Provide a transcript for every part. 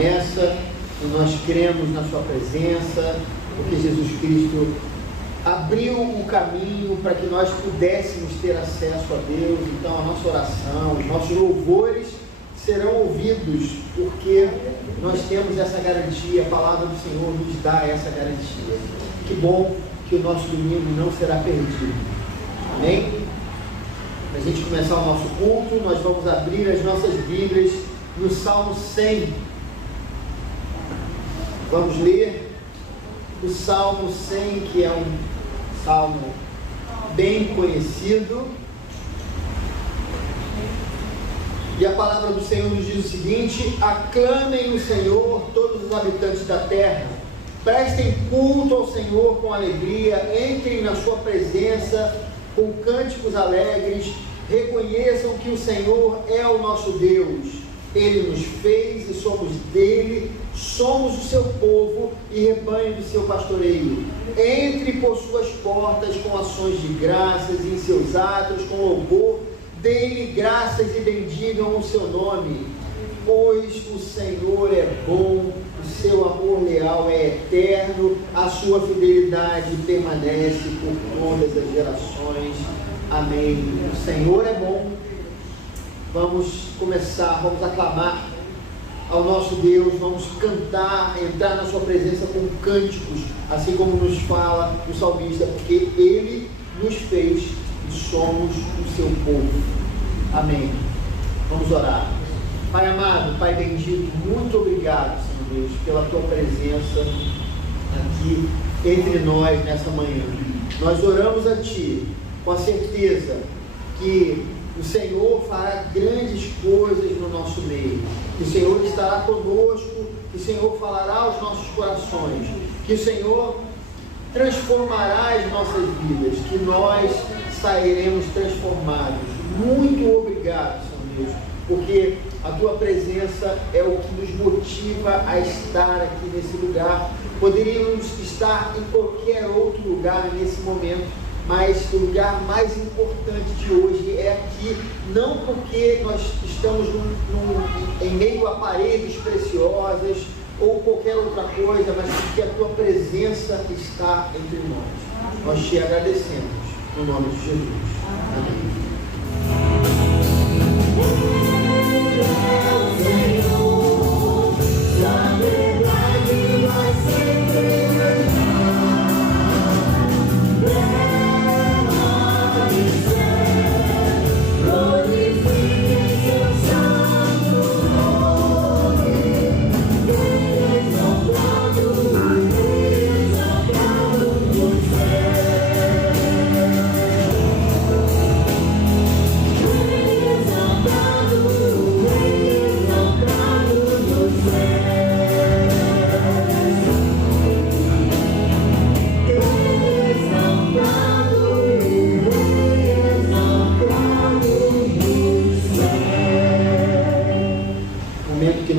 promessa, e nós cremos na sua presença, porque Jesus Cristo abriu o caminho para que nós pudéssemos ter acesso a Deus. Então a nossa oração, os nossos louvores serão ouvidos, porque nós temos essa garantia, a palavra do Senhor nos dá essa garantia. Que bom que o nosso domingo não será perdido. Amém? Para a gente começar o nosso culto, nós vamos abrir as nossas Bíblias no Salmo 100. Vamos ler o Salmo 100, que é um salmo bem conhecido. E a palavra do Senhor nos diz o seguinte: aclamem o Senhor todos os habitantes da terra, prestem culto ao Senhor com alegria, entrem na sua presença com cânticos alegres, reconheçam que o Senhor é o nosso Deus, Ele nos fez e somos dele, somos o seu povo e rebanho do seu pastoreio. Entre por suas portas com ações de graças e em seus atos com louvor, dê-lhe graças e bendigam o seu nome, pois o Senhor é bom, o seu amor leal é eterno, a sua fidelidade permanece por todas as gerações. Amém. O Senhor é bom. Vamos começar, vamos aclamar ao nosso Deus, vamos cantar, entrar na sua presença com cânticos, assim como nos fala o salmista, porque Ele nos fez e somos o seu povo. Amém. Vamos orar. Pai amado, Pai bendito, muito obrigado, Senhor Deus, pela tua presença aqui entre nós nessa manhã. Nós oramos a Ti com a certeza que o Senhor fará grandes coisas no nosso meio, que o Senhor estará conosco, que o Senhor falará aos nossos corações, que o Senhor transformará as nossas vidas, que nós sairemos transformados. Muito obrigado, Senhor Deus, porque a Tua presença é o que nos motiva a estar aqui nesse lugar. Poderíamos estar em qualquer outro lugar nesse momento, mas o lugar mais importante de hoje é aqui, não porque nós estamos em meio a paredes preciosas ou qualquer outra coisa, mas porque a Tua presença está entre nós. Nós Te agradecemos, no nome de Jesus. Amém. Senhor, a verdade vai sempre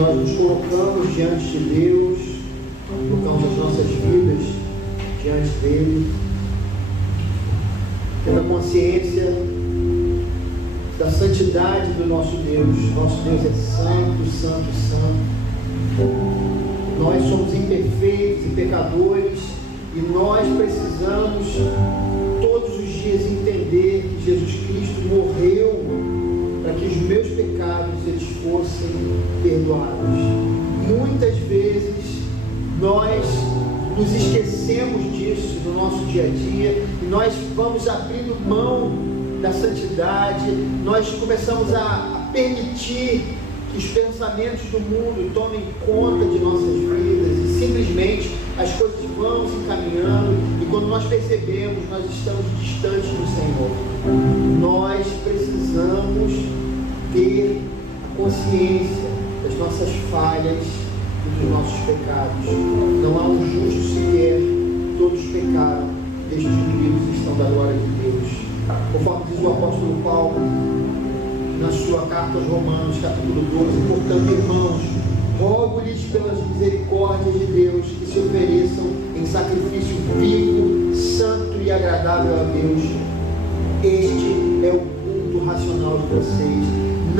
nós nos colocamos diante de Deus, colocamos as nossas vidas diante dele, tendo a consciência da santidade do nosso Deus. Nosso Deus é santo, santo, santo. Nós somos imperfeitos e pecadores, e nós precisamos todos os dias entender que Jesus Cristo morreu para que os meus pecados eles fossem perdoados. Muitas vezes nós nos esquecemos disso no nosso dia a dia, e nós vamos abrindo mão da santidade, nós começamos a permitir que os pensamentos do mundo tomem conta de nossas vidas, e simplesmente as coisas vão se encaminhando, e quando nós percebemos, nós estamos distantes do Senhor. Nós precisamos ter a consciência das nossas falhas e dos nossos pecados. Não há um justo sequer, todos pecaram, destituídos estão da glória de Deus. Conforme diz o apóstolo Paulo na sua carta aos Romanos, capítulo 12, portanto, irmãos, rogo-lhes pelas misericórdias de Deus que se ofereçam em sacrifício vivo, santo e agradável a Deus. Este é o culto racional de vocês.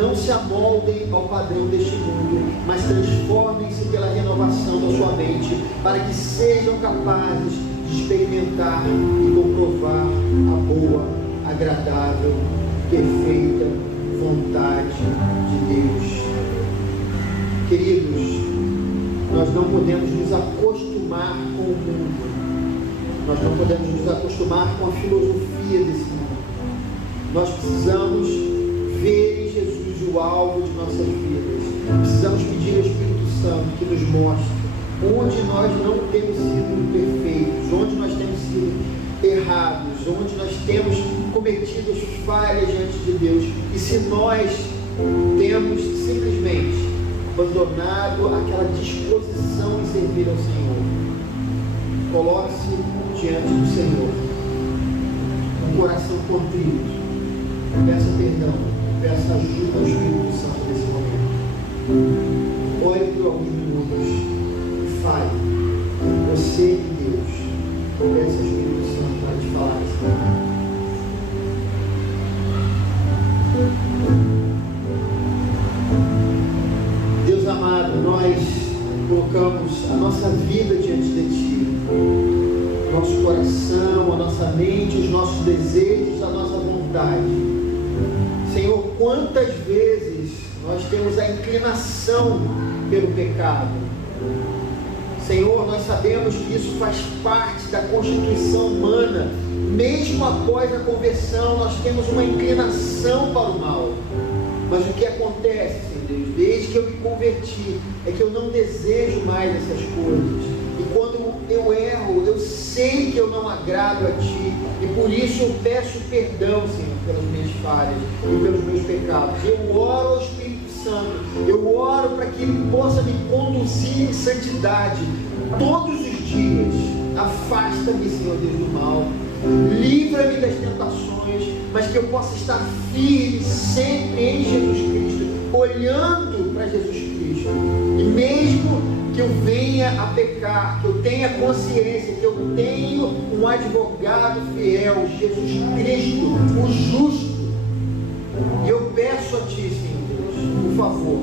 Não se amoldem ao padrão deste mundo, mas transformem-se pela renovação da sua mente, para que sejam capazes de experimentar e comprovar a boa, agradável, perfeita vontade de Deus. Queridos, nós não podemos nos acostumar com o mundo, nós não podemos nos acostumar com a filosofia desse mundo. Nós precisamos ver em Jesus o alvo de nossas vidas. Precisamos pedir ao Espírito Santo que nos mostre onde nós não temos sido perfeitos, onde nós temos sido errados, onde nós temos cometido falhas diante de Deus, e se nós temos simplesmente abandonado aquela disposição em servir ao Senhor. Coloque-se diante do Senhor, um coração contrito, peça perdão, peça ajuda ao Espírito Santo nesse momento. Ore por alguns minutos e fale, você e Deus. Peça ao Espírito Santo para te falar assim. Deus amado, nós colocamos a nossa vida diante de Ti, nosso coração, a nossa mente, os nossos desejos, a nossa vontade. Senhor, quantas vezes nós temos a inclinação pelo pecado? Senhor, nós sabemos que isso faz parte da constituição humana. Mesmo após a conversão, nós temos uma inclinação para o mal. Mas o que acontece, Senhor Deus, desde que eu me converti, é que eu não desejo mais essas coisas. E quando eu erro, eu sei que eu não agrado a Ti. E por isso eu peço perdão, Senhor, pelas minhas falhas e pelos meus pecados. Eu oro ao Espírito Santo. Eu oro para que Ele possa me conduzir em santidade todos os dias. Afasta-me, Senhor Deus, do mal. Livra-me das tentações, mas que eu possa estar firme sempre em Jesus Cristo, olhando para Jesus Cristo. E mesmo que eu venha a pecar, que eu tenha consciência que eu tenho um advogado fiel, Jesus Cristo, o justo, e eu peço a Ti, Senhor Deus, por favor,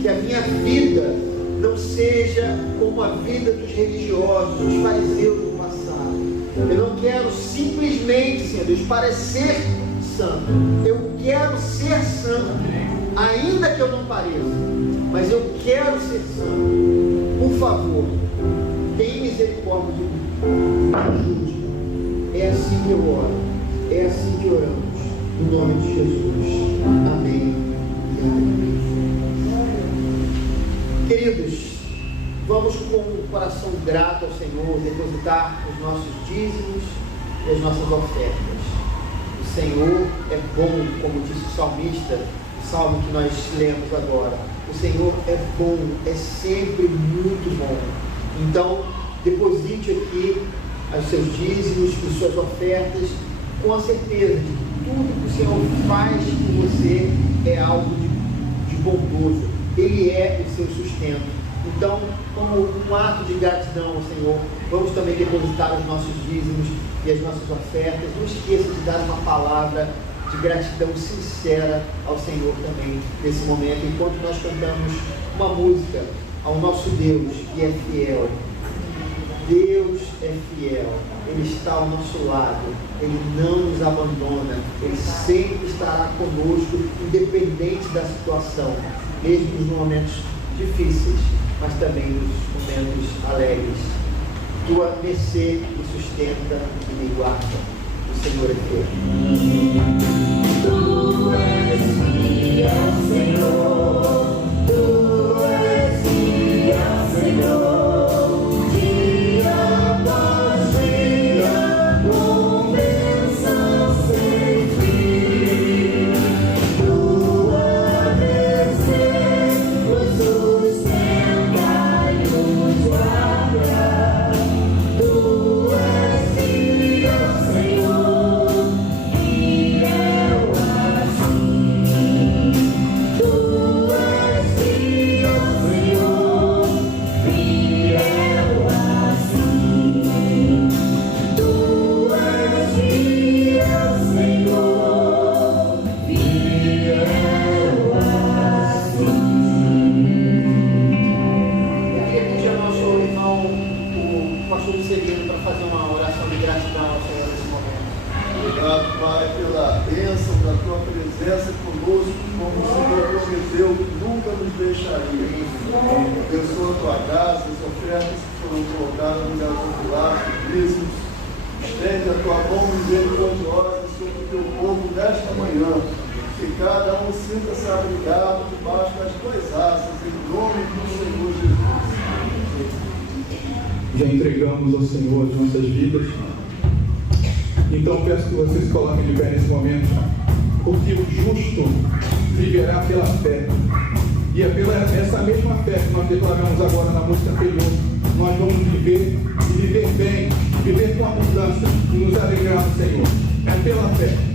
que a minha vida não seja como a vida dos religiosos, dos fariseus do passado. Eu não quero simplesmente, Senhor Deus, parecer santo. Eu quero ser santo, ainda que eu não pareça, mas eu quero ser santo. Por favor, tenha misericórdia de mim. Ajude. É assim que eu oro. É assim que oramos. No nome de Jesus. Amém e amém. Queridos, vamos com um coração grato ao Senhor depositar os nossos dízimos e as nossas ofertas. O Senhor é bom, como disse o salmista, o salmo que nós lemos agora. O Senhor é bom, é sempre muito bom. Então, deposite aqui os seus dízimos e suas ofertas, com a certeza de que tudo que o Senhor faz por você é algo de bondoso. Ele é o seu sustento. Então, como um ato de gratidão ao Senhor, vamos também depositar os nossos dízimos e as nossas ofertas. Não esqueça de dar uma palavra de gratidão sincera ao Senhor também nesse momento, enquanto nós cantamos uma música ao nosso Deus, que é fiel. Deus é fiel, Ele está ao nosso lado, Ele não nos abandona, Ele sempre estará conosco, independente da situação, mesmo nos momentos difíceis, mas também nos momentos alegres. Tua mercê me sustenta e me guarda. O Senhor é fiel. Tu és fiel, Senhor. Tu és fiel, Senhor. Senhor, e eu assim conosco, como o Senhor prometeu que nunca nos deixaria. Abençoa a tua casa, as ofertas que foram colocadas no lugar popular, dízimos. Estende a tua mão misericordiosa sobre o teu povo nesta manhã. Que cada um sinta-se abrigado debaixo das tuas asas, em nome do Senhor Jesus. Já entregamos ao Senhor as nossas vidas. Então peço que vocês coloquem de pé nesse momento, porque o justo viverá pela fé. E é pela essa mesma fé que nós declaramos agora na música anterior, nós vamos viver e viver bem, viver com abundância e nos alegrar no Senhor. É pela fé.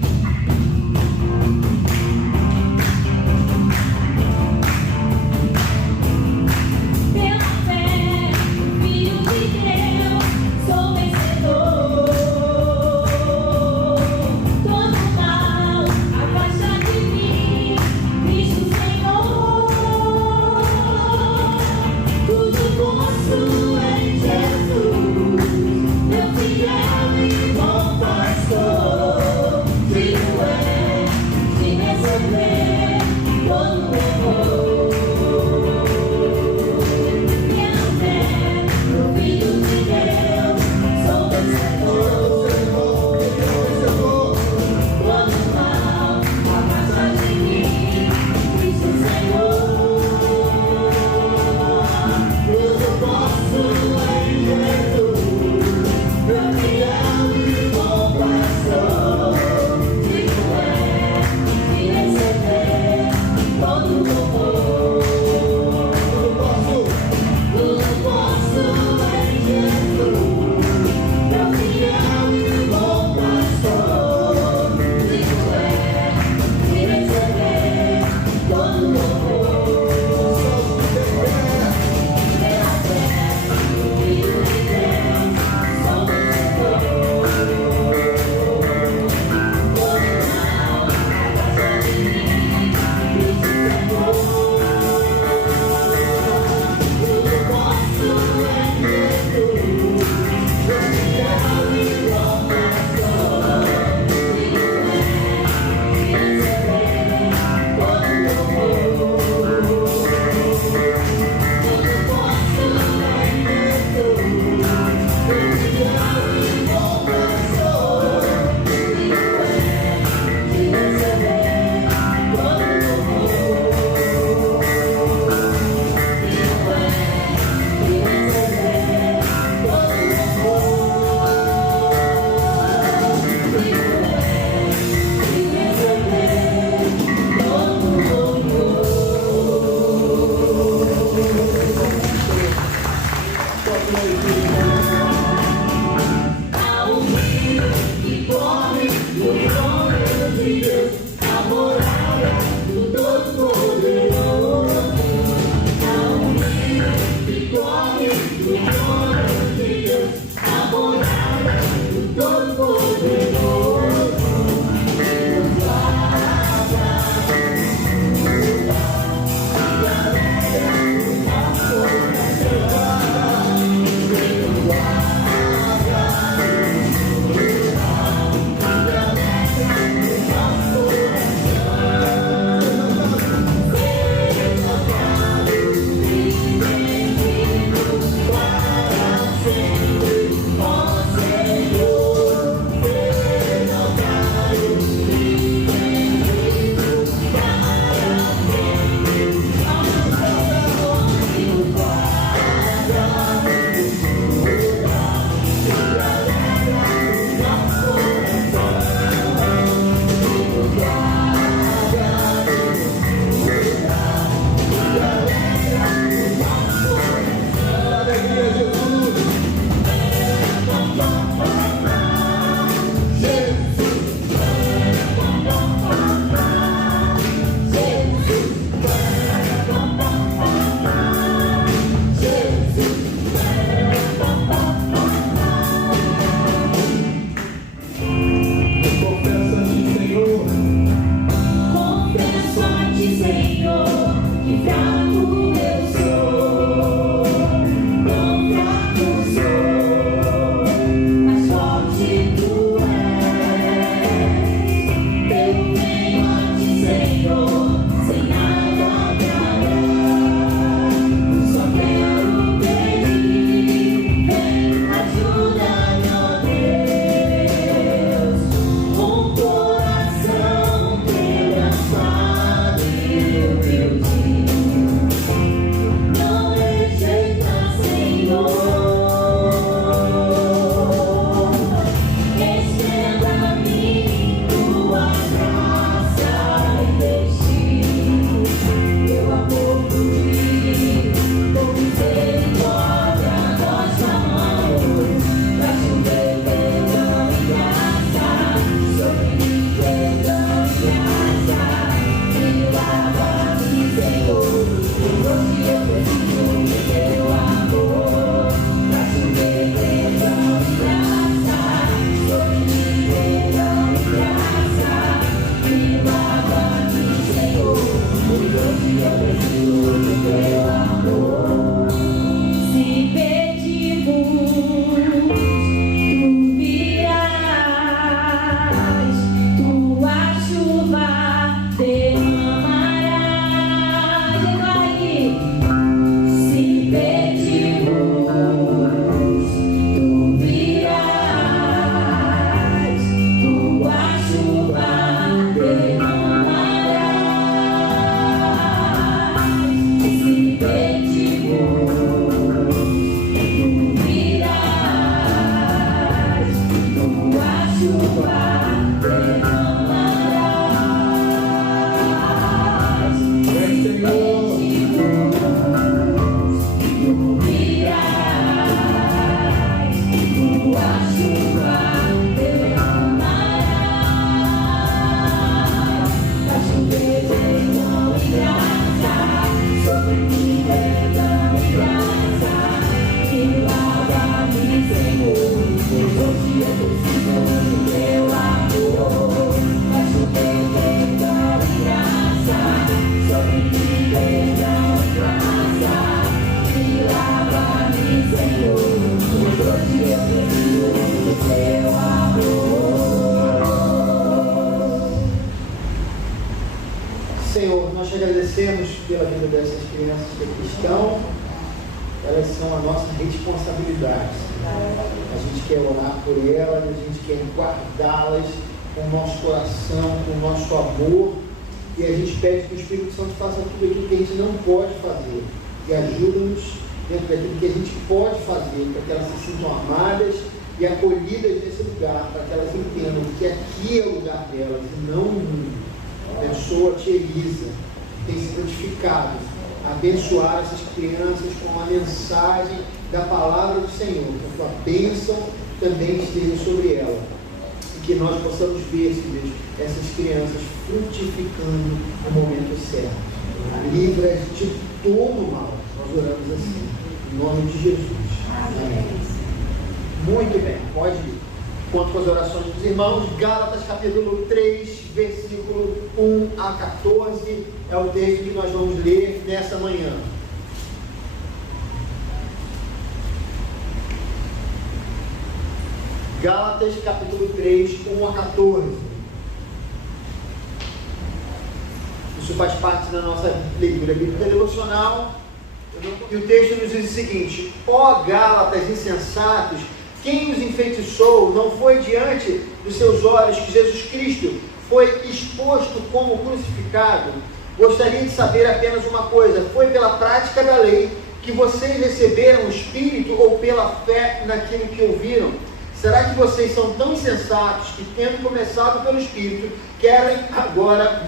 Senhor. nós te agradecemos pela vida dessas crianças que aqui estão. Elas são a nossa responsabilidade. A gente quer orar por elas, a gente quer guardá-las com o nosso coração, com o nosso amor. E a gente pede que o Espírito Santo faça tudo aquilo que a gente não pode fazer. E ajuda-nos dentro daquilo que a gente pode fazer, para que elas se sintam amadas e acolhidas nesse lugar, para que elas entendam que aqui é o lugar delas e não o mundo. Abençoa a tia Elisa, que tem se prontificado a abençoar essas crianças com a mensagem da palavra do Senhor, que a tua bênção também esteja sobre ela. E que nós possamos ver, Senhor, essas crianças frutificando no momento certo. Livra de todo mal. Nós oramos assim, em nome de Jesus. Amém. Muito bem, pode ir. Quanto com as orações dos irmãos, Gálatas capítulo 3, versículo 1 a 14, é o texto que nós vamos ler nessa manhã. Gálatas capítulo 3, 1 a 14. Isso faz parte da nossa leitura bíblica devocional. E o texto nos diz o seguinte: ó Gálatas insensatos, quem os enfeitiçou? Não foi diante dos seus olhos que Jesus Cristo foi exposto como crucificado? Gostaria de saber apenas uma coisa: foi pela prática da lei que vocês receberam o Espírito ou pela fé naquilo que ouviram? Será que vocês são tão insensatos que, tendo começado pelo Espírito, querem agora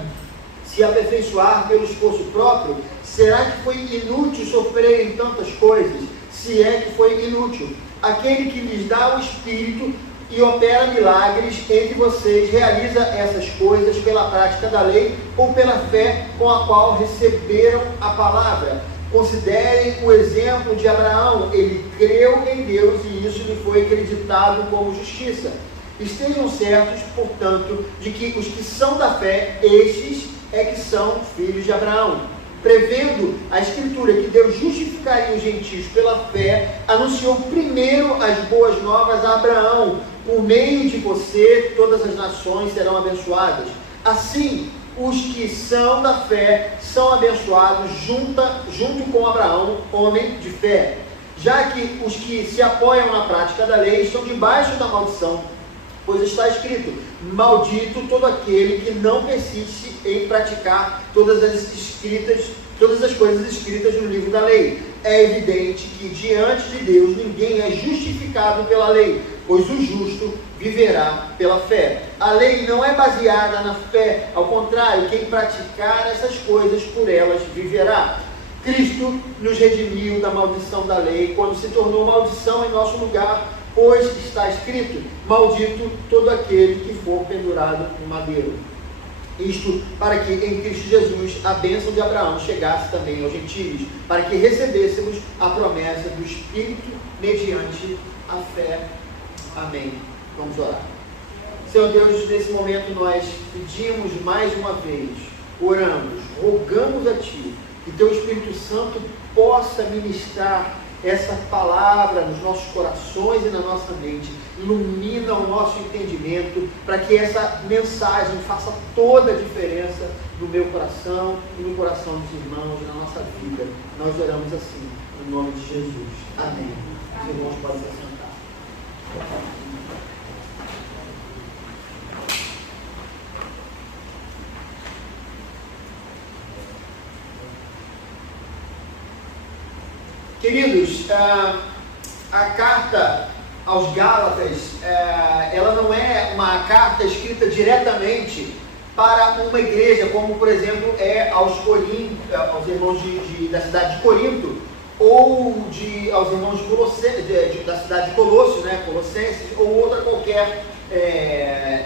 se aperfeiçoar pelo esforço próprio? Será que foi inútil sofrerem tantas coisas? Se é que foi inútil. Aquele que lhes dá o Espírito e opera milagres entre vocês, realiza essas coisas pela prática da lei ou pela fé com a qual receberam a palavra. Considerem o exemplo de Abraão. Ele creu em Deus e isso lhe foi acreditado como justiça. Estejam certos, portanto, de que os que são da fé, estes é que são filhos de Abraão. Prevendo a Escritura que Deus justificaria os gentios pela fé, anunciou primeiro as boas novas a Abraão: por meio de você todas as nações serão abençoadas. Assim, os que são da fé são abençoados junto com Abraão, homem de fé. Já que os que se apoiam na prática da lei estão debaixo da maldição, pois está escrito: maldito todo aquele que não persiste em praticar todas as coisas escritas no livro da lei. É evidente que diante de Deus ninguém é justificado pela lei, pois o justo viverá pela fé. A lei não é baseada na fé, ao contrário, quem praticar essas coisas por elas viverá. Cristo nos redimiu da maldição da lei quando se tornou maldição em nosso lugar, pois está escrito: maldito todo aquele que for pendurado em madeiro. Isto para que em Cristo Jesus a bênção de Abraão chegasse também aos gentios, para que recebêssemos a promessa do Espírito mediante a fé. Amém. Vamos orar. Senhor Deus, nesse momento nós pedimos mais uma vez, oramos, rogamos a Ti, que Teu Espírito Santo possa ministrar essa palavra nos nossos corações e na nossa mente, ilumina o nosso entendimento, para que essa mensagem faça toda a diferença no meu coração e no coração dos irmãos, na nossa vida. Nós oramos assim, no nome de Jesus. Amém. Os irmãos podem se assentar. Queridos, a carta aos Gálatas, ela não é uma carta escrita diretamente para uma igreja, como por exemplo é aos irmãos da cidade de Corinto, ou aos irmãos da cidade de Colosso, Colossenses, ou outra qualquer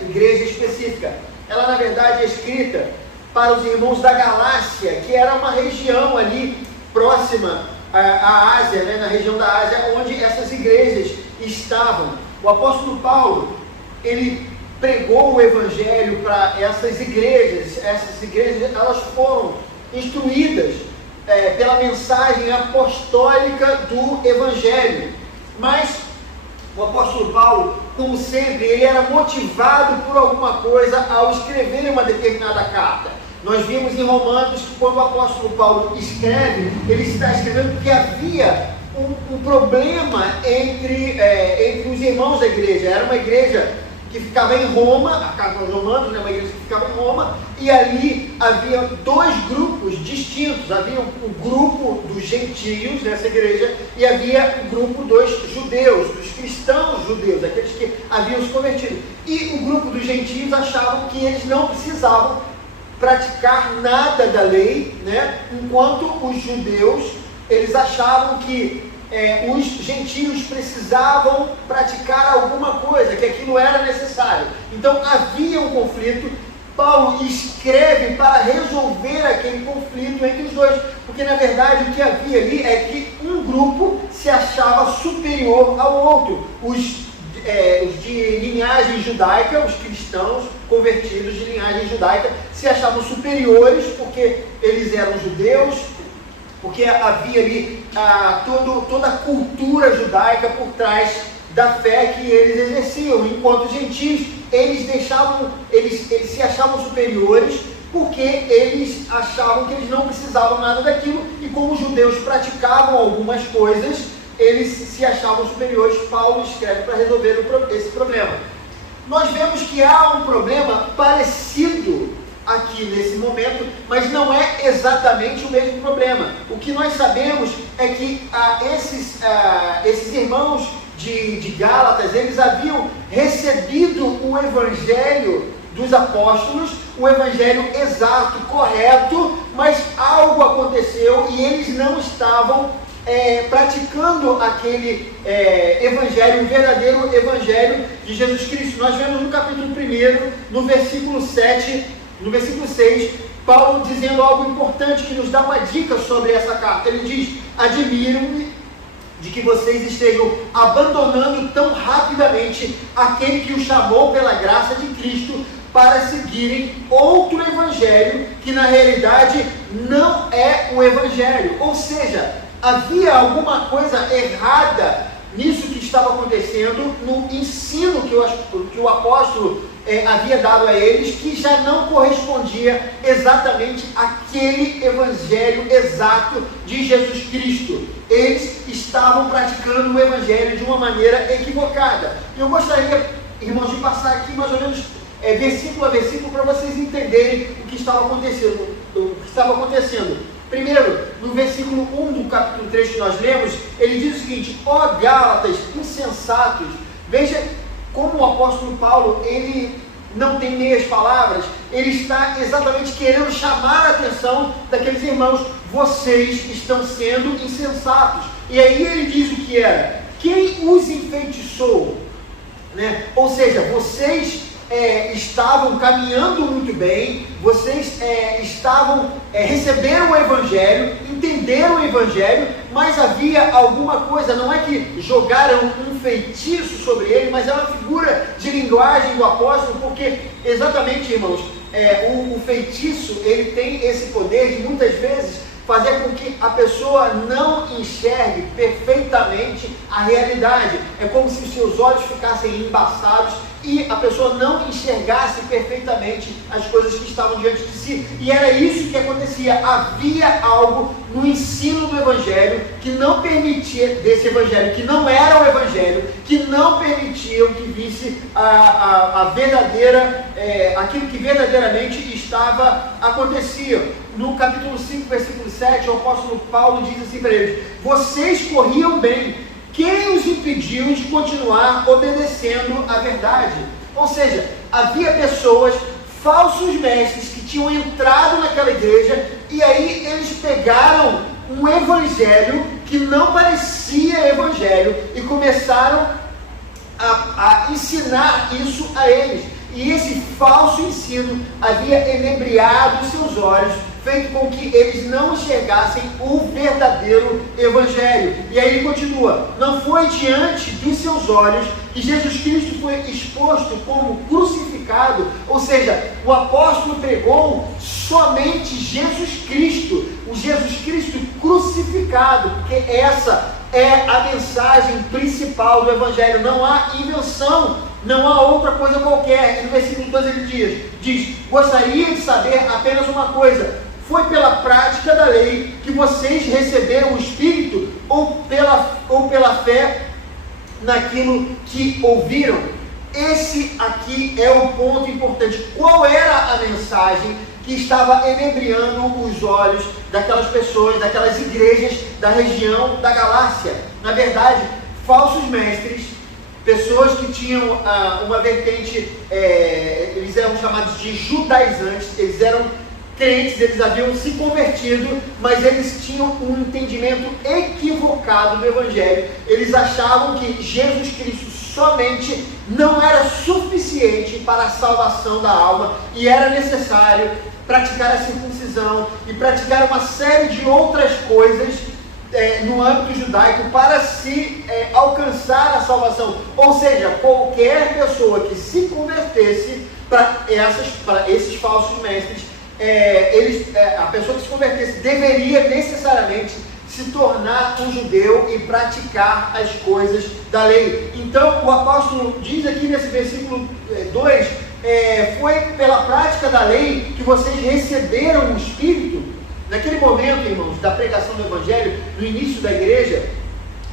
igreja específica. Ela na verdade é escrita para os irmãos da Galácia, que era uma região ali próxima à Ásia, na região da Ásia, onde essas igrejas estavam. O apóstolo Paulo, ele pregou o evangelho para essas igrejas. Elas foram instruídas pela mensagem apostólica do evangelho. Mas o apóstolo Paulo, como sempre, ele era motivado por alguma coisa ao escrever uma determinada carta. Nós vimos em Romanos que quando o apóstolo Paulo escreve, ele está escrevendo que havia um problema entre os irmãos da igreja. Era uma igreja que ficava em Roma, a casa dos romanos, né, uma igreja que ficava em Roma, e ali havia dois grupos distintos. Havia o grupo dos gentios nessa igreja e havia o grupo dos judeus, dos cristãos judeus, aqueles que haviam se convertido. E o grupo dos gentios achavam que eles não precisavam praticar nada da lei, né, enquanto os judeus, eles achavam que os gentios precisavam praticar alguma coisa, que aquilo era necessário. Então havia um conflito. Paulo escreve para resolver aquele conflito entre os dois, porque na verdade o que havia ali é que um grupo se achava superior ao outro. Os de linhagem judaica, os cristãos convertidos de linhagem judaica, se achavam superiores porque eles eram judeus, porque havia ali toda a cultura judaica por trás da fé que eles exerciam, enquanto os gentios, eles se achavam superiores porque eles achavam que eles não precisavam nada daquilo, e como os judeus praticavam algumas coisas, eles se achavam superiores. Paulo escreve para resolver esse problema. Nós vemos que há um problema parecido aqui nesse momento, mas não é exatamente o mesmo problema. O que nós sabemos é que esses irmãos de Gálatas, eles haviam recebido o evangelho dos apóstolos, o evangelho exato, correto, mas algo aconteceu e eles não estavam praticando aquele evangelho, o verdadeiro evangelho de Jesus Cristo. Nós vemos no capítulo 1, no versículo 7, no versículo 6, Paulo dizendo algo importante que nos dá uma dica sobre essa carta. Ele diz: admiro-me de que vocês estejam abandonando tão rapidamente aquele que os chamou pela graça de Cristo para seguirem outro evangelho que na realidade não é o evangelho. Ou seja, havia alguma coisa errada nisso que estava acontecendo, no ensino que o apóstolo havia dado a eles, que já não correspondia exatamente àquele evangelho exato de Jesus Cristo. Eles estavam praticando o evangelho de uma maneira equivocada. Eu gostaria, irmãos, de passar aqui mais ou menos versículo a versículo para vocês entenderem o que estava acontecendo. Primeiro, no versículo 1 do capítulo 3 que nós lemos, ele diz o seguinte: ó Gálatas insensatos. Veja como o apóstolo Paulo, ele não tem meias palavras, ele está exatamente querendo chamar a atenção daqueles irmãos. Vocês estão sendo insensatos. E aí ele diz o que era: quem os enfeitiçou? Né? Ou seja, vocês estavam caminhando muito bem, vocês receberam o evangelho, entenderam o evangelho, mas havia alguma coisa. Não é que jogaram um feitiço sobre ele, mas é uma figura de linguagem do apóstolo, porque exatamente, irmãos, o feitiço, ele tem esse poder de muitas vezes fazer com que a pessoa não enxergue perfeitamente a realidade. É como se os seus olhos ficassem embaçados e a pessoa não enxergasse perfeitamente as coisas que estavam diante de si. E era isso que acontecia. Havia algo no ensino do evangelho que não permitia, desse evangelho que não era o evangelho, que não permitiam que visse a verdadeira, aquilo que verdadeiramente estava acontecendo. No capítulo 5, versículo 7, o apóstolo Paulo diz assim para eles: vocês corriam bem, quem os impediu de continuar obedecendo a verdade? Ou seja, havia pessoas, falsos mestres, que tinham entrado naquela igreja, e aí eles pegaram um evangelho que não parecia evangelho e começaram a ensinar isso a eles. E esse falso ensino havia enebriado seus olhos, feito com que eles não enxergassem o verdadeiro evangelho. E aí ele continua: não foi diante dos seus olhos que Jesus Cristo foi exposto como crucificado. Ou seja, o apóstolo pregou somente Jesus Cristo, o Jesus Cristo crucificado, porque essa é a mensagem principal do evangelho. Não há invenção Não há outra coisa qualquer. E no versículo 12 ele diz: gostaria de saber apenas uma coisa: foi pela prática da lei que vocês receberam o Espírito ou pela fé naquilo que ouviram? Esse aqui é o ponto importante. Qual era a mensagem que estava enebriando os olhos daquelas pessoas, daquelas igrejas da região da Galácia? Na verdade, falsos mestres, pessoas que tinham uma vertente, eles eram chamados de judaizantes, eles eram crentes, eles haviam se convertido, mas eles tinham um entendimento equivocado do Evangelho. Eles achavam que Jesus Cristo somente não era suficiente para a salvação da alma e era necessário praticar a circuncisão e praticar uma série de outras coisas no âmbito judaico para se alcançar a salvação. Ou seja, qualquer pessoa que se convertesse para esses falsos mestres, a pessoa que se convertesse deveria necessariamente se tornar um judeu e praticar as coisas da lei. Então o apóstolo diz aqui nesse versículo 2, foi pela prática da lei que vocês receberam o Espírito. Naquele momento, irmãos, da pregação do Evangelho, no início da igreja,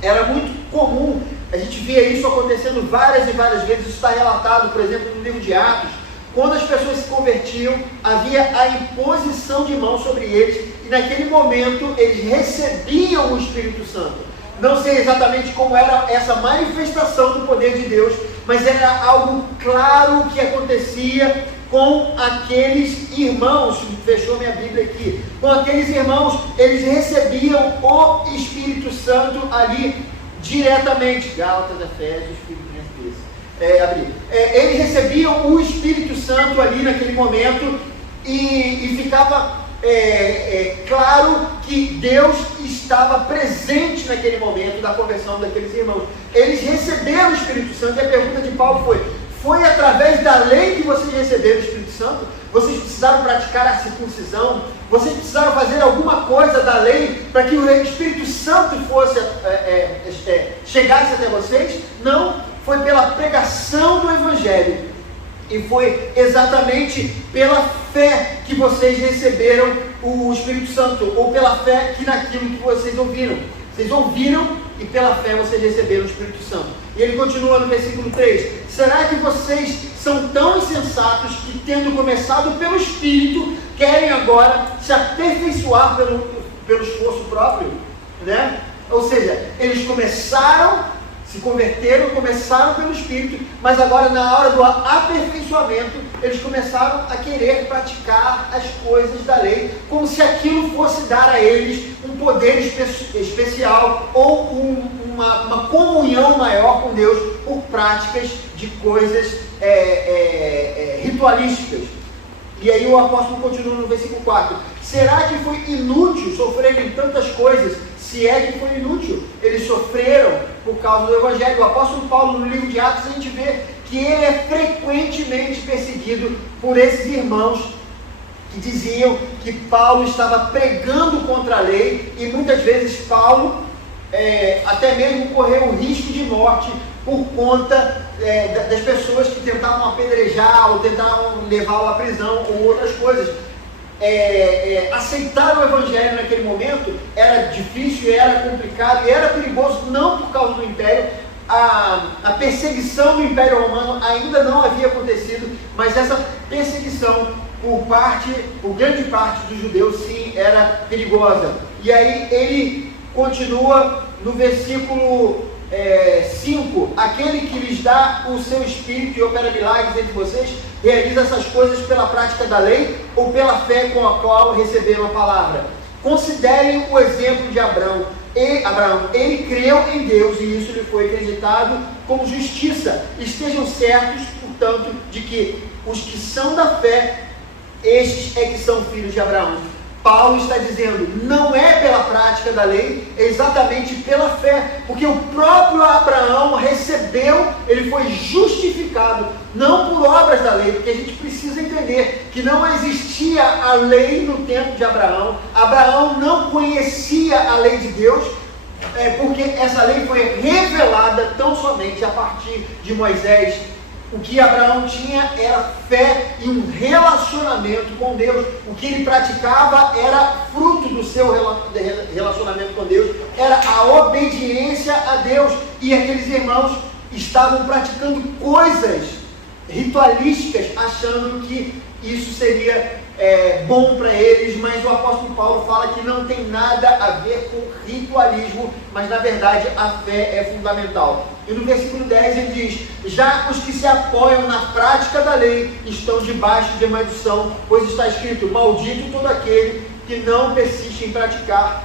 era muito comum, a gente via isso acontecendo várias e várias vezes. Isso está relatado, por exemplo, no livro de Atos. Quando as pessoas se convertiam, havia a imposição de mãos sobre eles, e naquele momento eles recebiam o Espírito Santo. Não sei exatamente como era essa manifestação do poder de Deus, mas era algo claro que acontecia com aqueles irmãos. Fechou minha Bíblia aqui. Com aqueles irmãos, eles recebiam o Espírito Santo ali diretamente. Gálatas, Efésios, Filipenses. Eles recebiam o Espírito Santo ali naquele momento e ficava claro que Deus estava presente naquele momento da conversão daqueles irmãos. Eles receberam o Espírito Santo e a pergunta de Paulo foi através da lei que vocês receberam o Espírito Santo? Vocês precisaram praticar a circuncisão? Vocês precisaram fazer alguma coisa da lei para que o Espírito Santo chegasse até vocês? Não. Foi pela pregação do Evangelho e foi exatamente pela fé que vocês receberam o Espírito Santo, ou pela fé naquilo que vocês ouviram. Vocês ouviram e pela fé vocês receberam o Espírito Santo. E ele continua no versículo 3: será que vocês são tão insensatos que, tendo começado pelo Espírito, querem agora se aperfeiçoar pelo esforço próprio? Né? Ou seja, eles se converteram, começaram pelo Espírito, mas agora na hora do aperfeiçoamento, eles começaram a querer praticar as coisas da lei, como se aquilo fosse dar a eles um poder especial ou uma comunhão maior com Deus por práticas de coisas ritualísticas. E aí o apóstolo continua no versículo 4: será que foi inútil sofrerem tantas coisas? Se é que foi inútil, eles sofreram por causa do Evangelho. O apóstolo Paulo, no livro de Atos, a gente vê que ele é frequentemente perseguido por esses irmãos que diziam que Paulo estava pregando contra a lei, e muitas vezes Paulo até mesmo correu o risco de morte por conta das pessoas que tentavam apedrejar ou tentavam levá-lo à prisão ou outras coisas. Aceitar o Evangelho naquele momento era difícil, era complicado e era perigoso, não por causa do Império. A perseguição do Império Romano ainda não havia acontecido, mas essa perseguição por grande parte dos judeus, sim, era perigosa. E aí ele continua no versículo 5: aquele que lhes dá o seu Espírito e opera milagres entre vocês, realiza essas coisas pela prática da lei ou pela fé com a qual receberam a palavra? Considerem o exemplo de Abraão. Ele creu em Deus e isso lhe foi acreditado como justiça. Estejam certos, portanto, de que os que são da fé, estes é que são filhos de Abraão. Paulo está dizendo, não é pela prática da lei, é exatamente pela fé, porque o próprio Abraão recebeu, ele foi justificado, não por obras da lei, porque a gente precisa entender que não existia a lei no tempo de Abraão. Abraão não conhecia a lei de Deus, porque essa lei foi revelada tão somente a partir de Moisés. O que Abraão tinha era fé e um relacionamento com Deus. O que ele praticava era fruto do seu relacionamento com Deus, era a obediência a Deus. E aqueles irmãos estavam praticando coisas ritualísticas, achando que isso seria bom para eles, mas o apóstolo Paulo fala que não tem nada a ver com ritualismo, mas na verdade a fé é fundamental. E no versículo 10 ele diz: já os que se apoiam na prática da lei estão debaixo de maldição, pois está escrito: maldito todo aquele que não persiste em praticar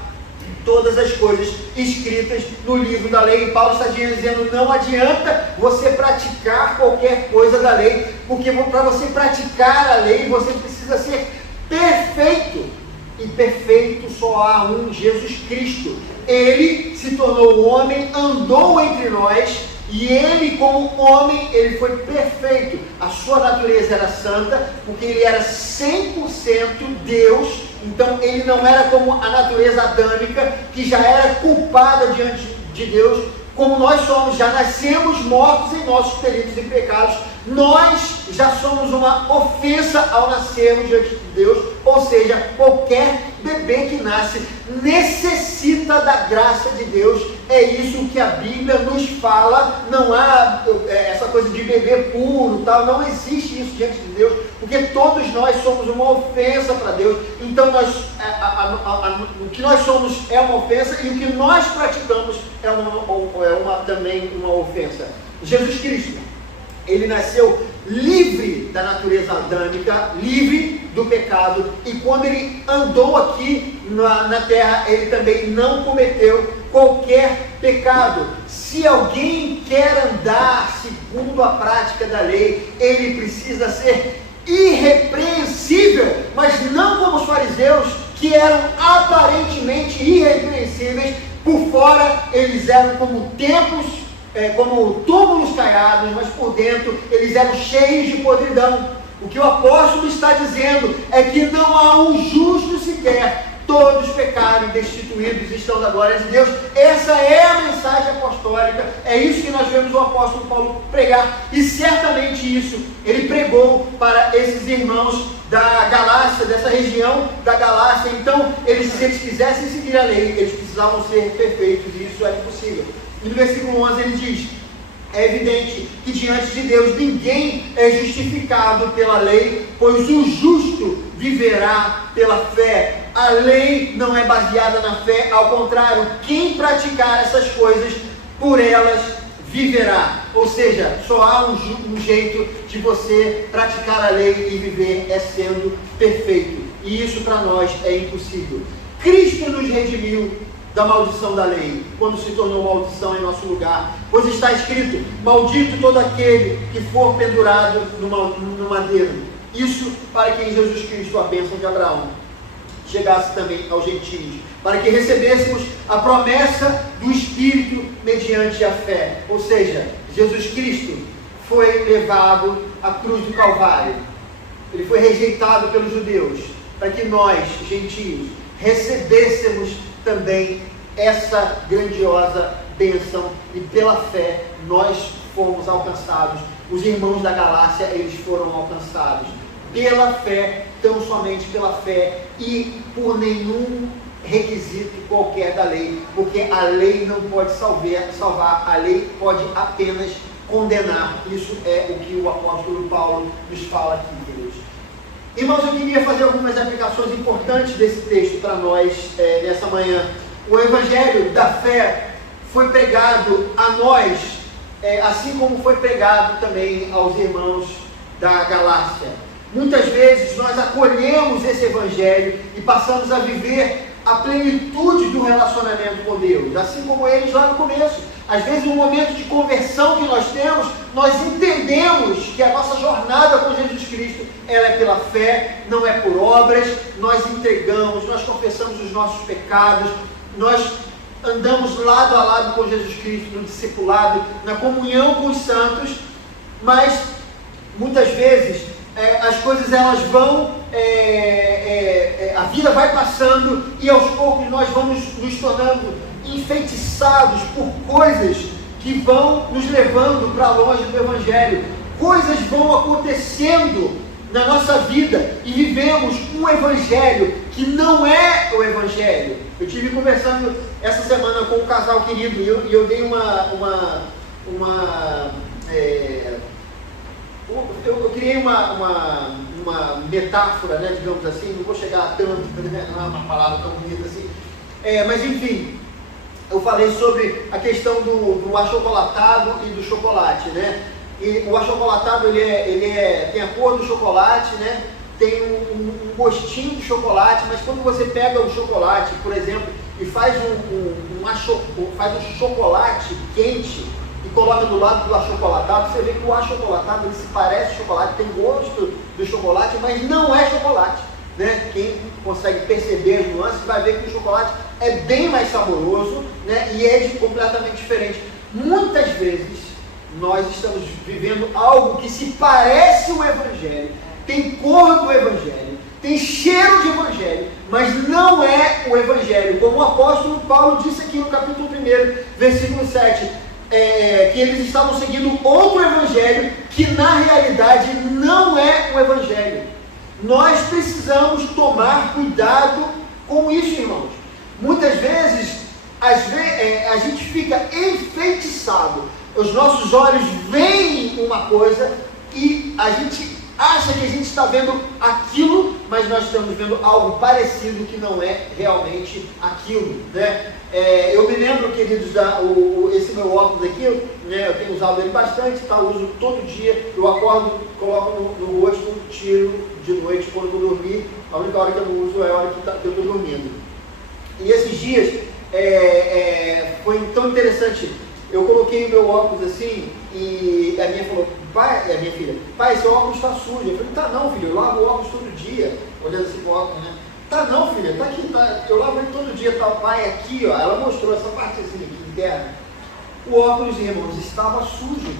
todas as coisas escritas no livro da lei. E Paulo está dizendo: não adianta você praticar qualquer coisa da lei, porque para você praticar a lei, você precisa ser perfeito. E perfeito só há um: Jesus Cristo. Ele se tornou homem, andou entre nós, e ele, como homem, ele foi perfeito. A sua natureza era santa, porque ele era 100% Deus. Então ele não era como a natureza adâmica, que já era culpada diante de Deus, como nós somos. Já nascemos mortos em nossos delitos e pecados. Nós já somos uma ofensa ao nascermos diante de Deus. Ou seja, qualquer bebê que nasce necessita da graça de Deus. É isso que a Bíblia nos fala. Não há essa coisa de bebê puro, tal. Não existe isso diante de Deus, porque todos nós somos uma ofensa para Deus. Então o que nós somos é uma ofensa, e o que nós praticamos é também uma ofensa. Jesus Cristo, ele nasceu livre da natureza adâmica, livre do pecado, e quando ele andou aqui na terra, ele também não cometeu qualquer pecado. Se alguém quer andar segundo a prática da lei, ele precisa ser irrepreensível, mas não como os fariseus, que eram aparentemente irrepreensíveis. Por fora eles eram como templos, como túmulos caiados, mas por dentro eles eram cheios de podridão. O que o apóstolo está dizendo é que não há um justo sequer, todos pecaram e destituídos estão da glória de Deus. Essa é a mensagem apostólica, é isso que nós vemos o apóstolo Paulo pregar, e certamente isso ele pregou para esses irmãos da Galácia, dessa região da Galácia. Então, se eles quisessem seguir a lei, eles precisavam ser perfeitos, e isso é impossível. E no versículo 11 ele diz: é evidente que diante de Deus ninguém é justificado pela lei, pois o justo viverá pela fé. A lei não é baseada na fé, ao contrário, quem praticar essas coisas, por elas viverá. Ou seja, só há um jeito de você praticar a lei e viver, é sendo perfeito. E isso para nós é impossível. Cristo nos redimiu da maldição da lei, quando se tornou maldição em nosso lugar, pois está escrito: maldito todo aquele que for pendurado no madeiro. Isso para que em Jesus Cristo a bênção de Abraão chegasse também aos gentios, para que recebêssemos a promessa do Espírito mediante a fé. Ou seja, Jesus Cristo foi levado à cruz do Calvário, ele foi rejeitado pelos judeus, para que nós, gentios, recebêssemos também essa grandiosa bênção, e pela fé nós fomos alcançados. Os irmãos da Galácia, eles foram alcançados pela fé, tão somente pela fé, e por nenhum requisito qualquer da lei, porque a lei não pode salvar, a lei pode apenas condenar. Isso é o que o apóstolo Paulo nos fala aqui, queridos. Irmãos, eu queria fazer algumas aplicações importantes desse texto para nós nessa manhã. O evangelho da fé foi pregado a nós, assim como foi pregado também aos irmãos da Galácia. Muitas vezes nós acolhemos esse evangelho e passamos a viver a plenitude do relacionamento com Deus, assim como eles lá no começo. Às vezes, no momento de conversão que nós temos, nós entendemos que a nossa jornada com Jesus Cristo, ela é pela fé, não é por obras. Nós entregamos, nós confessamos os nossos pecados, nós andamos lado a lado com Jesus Cristo no discipulado, na comunhão com os santos, mas muitas vezes as coisas elas vão, a vida vai passando, e aos poucos nós vamos nos tornando enfeitiçados por coisas que vão nos levando para longe do Evangelho. coisas vão acontecendo na nossa vida e vivemos um evangelho que não é o evangelho. Eu tive conversando essa semana com um casal querido e eu dei eu criei uma metáfora, né, digamos assim, não vou chegar a tanto, né, não é uma palavra tão bonita assim, mas enfim, eu falei sobre a questão do achocolatado e do chocolate, né? E o achocolatado ele tem a cor do chocolate, né? Tem um gostinho de chocolate, mas quando você pega o chocolate, por exemplo, e faz um chocolate quente e coloca do lado do achocolatado, você vê que o achocolatado ele se parece chocolate, tem gosto do chocolate, mas não é chocolate, né? Quem consegue perceber as nuances vai ver que o chocolate é bem mais saboroso, né? E é completamente diferente. Muitas vezes nós estamos vivendo algo que se parece o evangelho, tem cor do evangelho, tem cheiro de evangelho, mas não é o evangelho, como o apóstolo Paulo disse aqui no capítulo 1, versículo 7, que eles estavam seguindo outro evangelho que na realidade não é o evangelho. Nós precisamos tomar cuidado com isso, irmãos. Muitas vezes a gente fica enfeitiçado, os nossos olhos veem uma coisa e a gente acha que a gente está vendo aquilo, mas nós estamos vendo algo parecido que não é realmente aquilo, né? Eu me lembro, queridos, esse meu óculos aqui, né, eu tenho usado ele bastante, tá? Eu uso todo dia, eu acordo, coloco no rosto, tiro de noite quando eu vou dormir. A única hora que eu não uso é a hora que eu estou dormindo. E esses dias foi tão interessante. Eu coloquei o meu óculos assim e a minha filha, pai, seu óculos está sujo. Eu falei, tá não, filho, eu lavo o óculos todo dia, olhando assim pro óculos, né? Tá não, filha, tá aqui, tá, eu lavo ele todo dia, tá, pai, aqui, ó, ela mostrou essa partezinha aqui interna. O óculos, irmãos, estava sujo.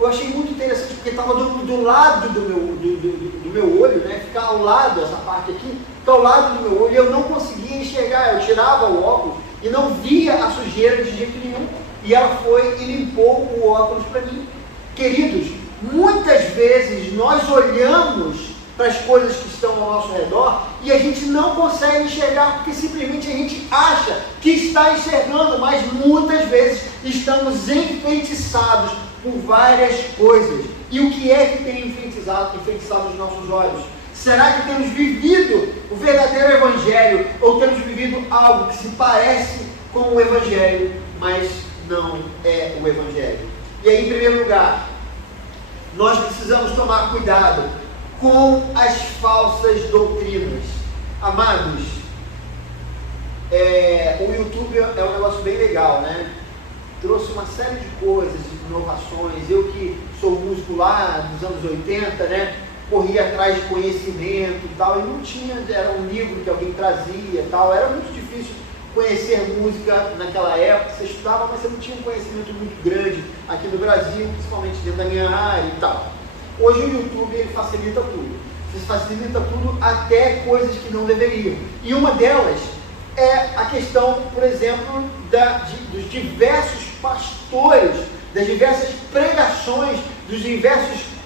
Eu achei muito interessante porque estava do lado do meu olho, né? Ficar ao lado, essa parte aqui, ficar ao lado do meu olho, e eu não conseguia enxergar. Eu tirava o óculos e não via a sujeira de jeito nenhum. E ela foi e limpou o óculos para mim. Queridos, muitas vezes nós olhamos para as coisas que estão ao nosso redor e a gente não consegue enxergar porque simplesmente a gente acha que está enxergando, mas muitas vezes estamos enfeitiçados por várias coisas. E o que é que tem enfeitiçado os nossos olhos? Será que temos vivido o verdadeiro evangelho ou temos vivido algo que se parece com o evangelho, mas não é o evangelho? E aí, em primeiro lugar, nós precisamos tomar cuidado com as falsas doutrinas. Amados, o YouTube é um negócio bem legal, né? Trouxe uma série de coisas, de inovações. Eu que sou músico lá nos anos 80, né? Corria atrás de conhecimento e tal, e não tinha, era um livro que alguém trazia e tal, era muito difícil conhecer música naquela época. Você estudava, mas você não tinha um conhecimento muito grande aqui no Brasil, principalmente dentro da minha área e tal. Hoje o YouTube ele facilita tudo. Ele facilita tudo, até coisas que não deveriam. E uma delas é a questão, por exemplo, dos diversos pastores, das diversas pregações, dos diversos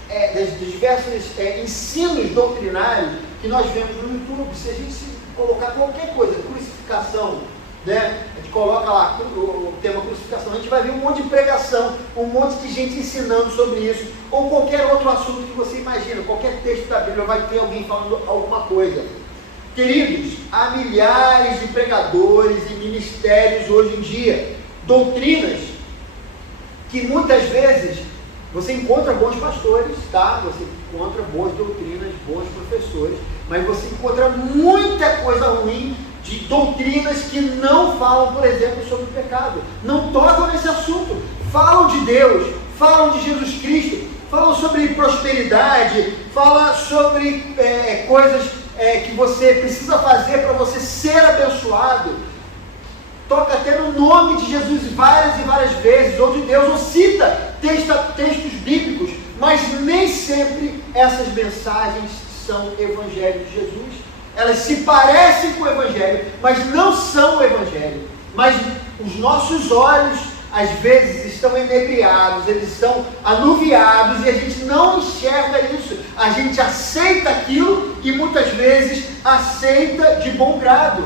ensinos doutrinários que nós vemos no YouTube. Se a gente colocar qualquer coisa, crucificação, né? A gente coloca lá o tema crucificação, a gente vai ver um monte de pregação, um monte de gente ensinando sobre isso, ou qualquer outro assunto que você imagina, qualquer texto da Bíblia vai ter alguém falando alguma coisa. Queridos, há milhares de pregadores e ministérios hoje em dia, doutrinas que muitas vezes você encontra bons pastores, tá? Você encontra boas doutrinas, bons professores, mas você encontra muita coisa ruim de doutrinas que não falam, por exemplo, sobre o pecado, não tocam nesse assunto, falam de Deus, falam de Jesus Cristo, falam sobre prosperidade, falam sobre coisas que você precisa fazer para você ser abençoado, toca até no nome de Jesus várias e várias vezes, ou de Deus, ou cita textos bíblicos, mas nem sempre essas mensagens são o Evangelho de Jesus. Elas se parecem com o Evangelho, mas não são o Evangelho. Mas os nossos olhos às vezes estão inebriados, eles estão anuviados e a gente não enxerga isso. A gente aceita aquilo e muitas vezes aceita de bom grado.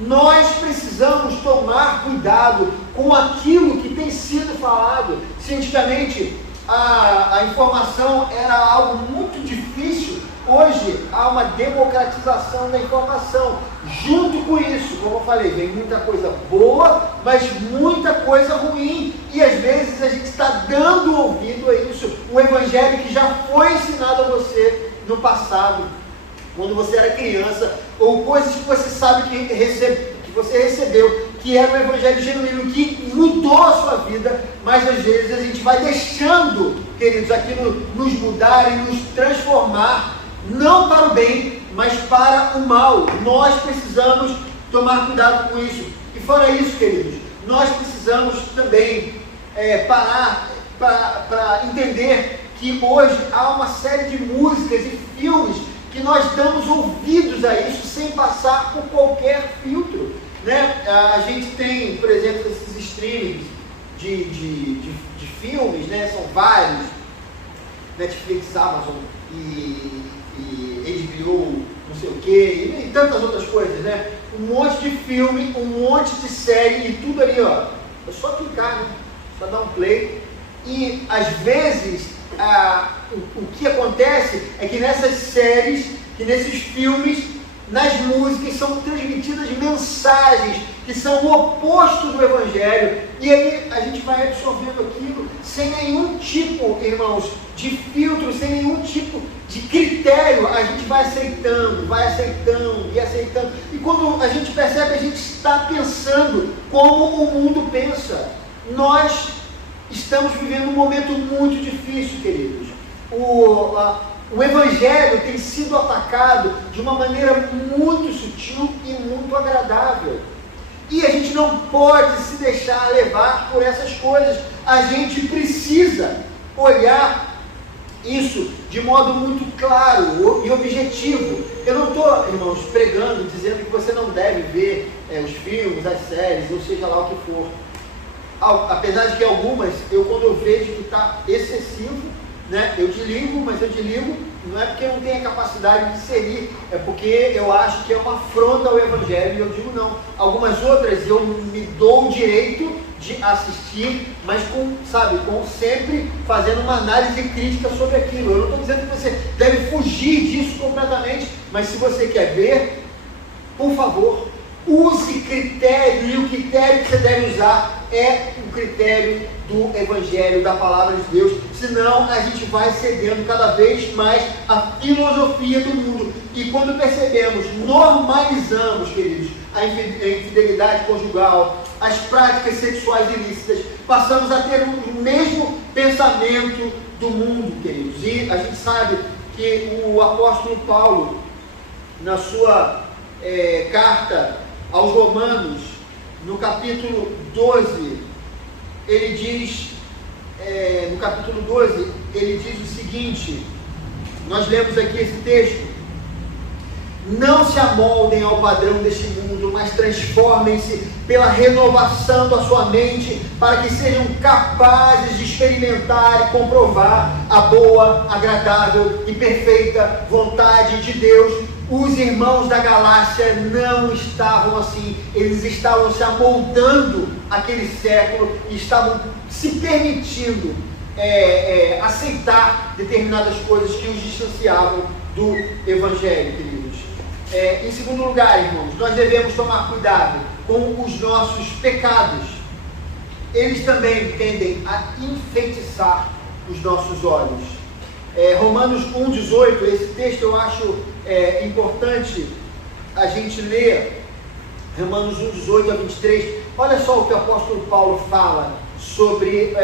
Nós precisamos tomar cuidado com aquilo que tem sido falado. Cientificamente, a informação era algo muito difícil. Hoje há uma democratização da informação. Junto com isso, como eu falei, vem muita coisa boa, mas muita coisa ruim. E às vezes a gente está dando ouvido a isso. O evangelho que já foi ensinado a você no passado, quando você era criança, ou coisas que você sabe que você recebeu, que era um evangelho genuíno, que mudou a sua vida, mas às vezes a gente vai deixando, queridos, aquilo nos mudar e nos transformar, não para o bem, mas para o mal. Nós precisamos tomar cuidado com isso. E fora isso, queridos, nós precisamos também parar para entender que hoje há uma série de músicas e filmes que nós damos ouvidos a isso sem passar por qualquer filtro, né? A gente tem, por exemplo, esses streamings de filmes, né? São vários, Netflix, Amazon e HBO, não sei o que, e tantas outras coisas, né? Um monte de filme, um monte de série, e tudo ali, ó. É só clicar, né? Só dar um play. E às vezes o que acontece é que nessas séries, que nesses filmes, nas músicas são transmitidas mensagens que são o oposto do evangelho, e aí a gente vai absorvendo aquilo sem nenhum tipo, irmãos, de filtro, sem nenhum tipo de critério. A gente vai aceitando e aceitando, e quando a gente percebe, a gente está pensando como o mundo pensa. Nós estamos vivendo um momento muito difícil, queridos. O evangelho tem sido atacado de uma maneira muito sutil e muito agradável. E a gente não pode se deixar levar por essas coisas. A gente precisa olhar isso de modo muito claro e objetivo. Eu não estou, irmãos, pregando, dizendo que você não deve ver os filmes, as séries, ou seja lá o que for. Apesar de que algumas, quando eu vejo que está excessivo, né, eu desligo, mas eu desligo não é porque eu não tenho a capacidade de discernir, é porque eu acho que é uma afronta ao evangelho, e eu digo não. Algumas outras eu me dou o direito de assistir, mas com sempre fazendo uma análise crítica sobre aquilo. Eu não estou dizendo que você deve fugir disso completamente, mas se você quer ver, por favor, use critério, e o critério que você deve usar é o critério do evangelho, da palavra de Deus. Senão a gente vai cedendo cada vez mais à filosofia do mundo, e quando percebemos, normalizamos, queridos, a infidelidade conjugal, as práticas sexuais ilícitas, passamos a ter o mesmo pensamento do mundo, queridos. E a gente sabe que o apóstolo Paulo, na sua carta aos Romanos, no capítulo 12, ele diz, no capítulo 12, ele diz o seguinte, nós lemos aqui esse texto: não se amoldem ao padrão deste mundo, mas transformem-se pela renovação da sua mente, para que sejam capazes de experimentar e comprovar a boa, agradável e perfeita vontade de Deus. Os irmãos da Galácia não estavam assim, eles estavam se amoldando àquele século e estavam se permitindo aceitar determinadas coisas que os distanciavam do evangelho, queridos. Em segundo lugar, irmãos, nós devemos tomar cuidado com os nossos pecados. Eles também tendem a enfeitiçar os nossos olhos. Romanos 1,18, esse texto eu acho importante a gente ler. Romanos 1,18 a 23. Olha só o que o apóstolo Paulo fala sobre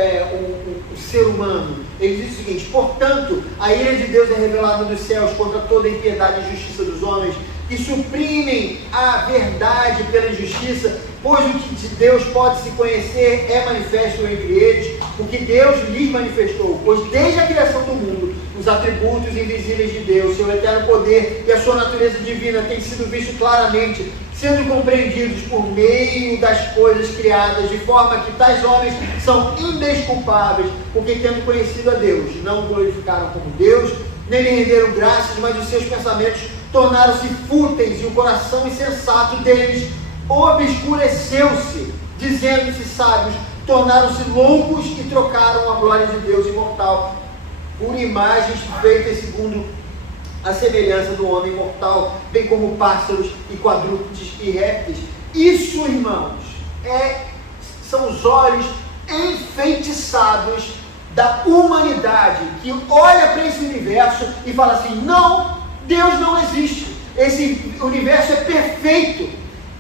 o ser humano. Ele diz o seguinte: portanto, a ira de Deus é revelada dos céus contra toda a impiedade e injustiça dos homens, que suprimem a verdade pela injustiça, pois o que de Deus pode se conhecer é manifesto entre eles, o que Deus lhes manifestou, pois desde a criação do mundo, os atributos invisíveis de Deus, seu eterno poder e a sua natureza divina têm sido vistos claramente, sendo compreendidos por meio das coisas criadas, de forma que tais homens são indesculpáveis, porque tendo conhecido a Deus, não o glorificaram como Deus, nem lhe renderam graças, mas os seus pensamentos tornaram-se fúteis e o coração insensato deles obscureceu-se, dizendo-se sábios, tornaram-se loucos e trocaram a glória de Deus imortal por imagens feitas segundo a semelhança do homem mortal, bem como pássaros e quadrúpedes e répteis. Isso, irmãos, são os olhos enfeitiçados da humanidade, que olha para esse universo e fala assim: não, Deus não existe, esse universo é perfeito,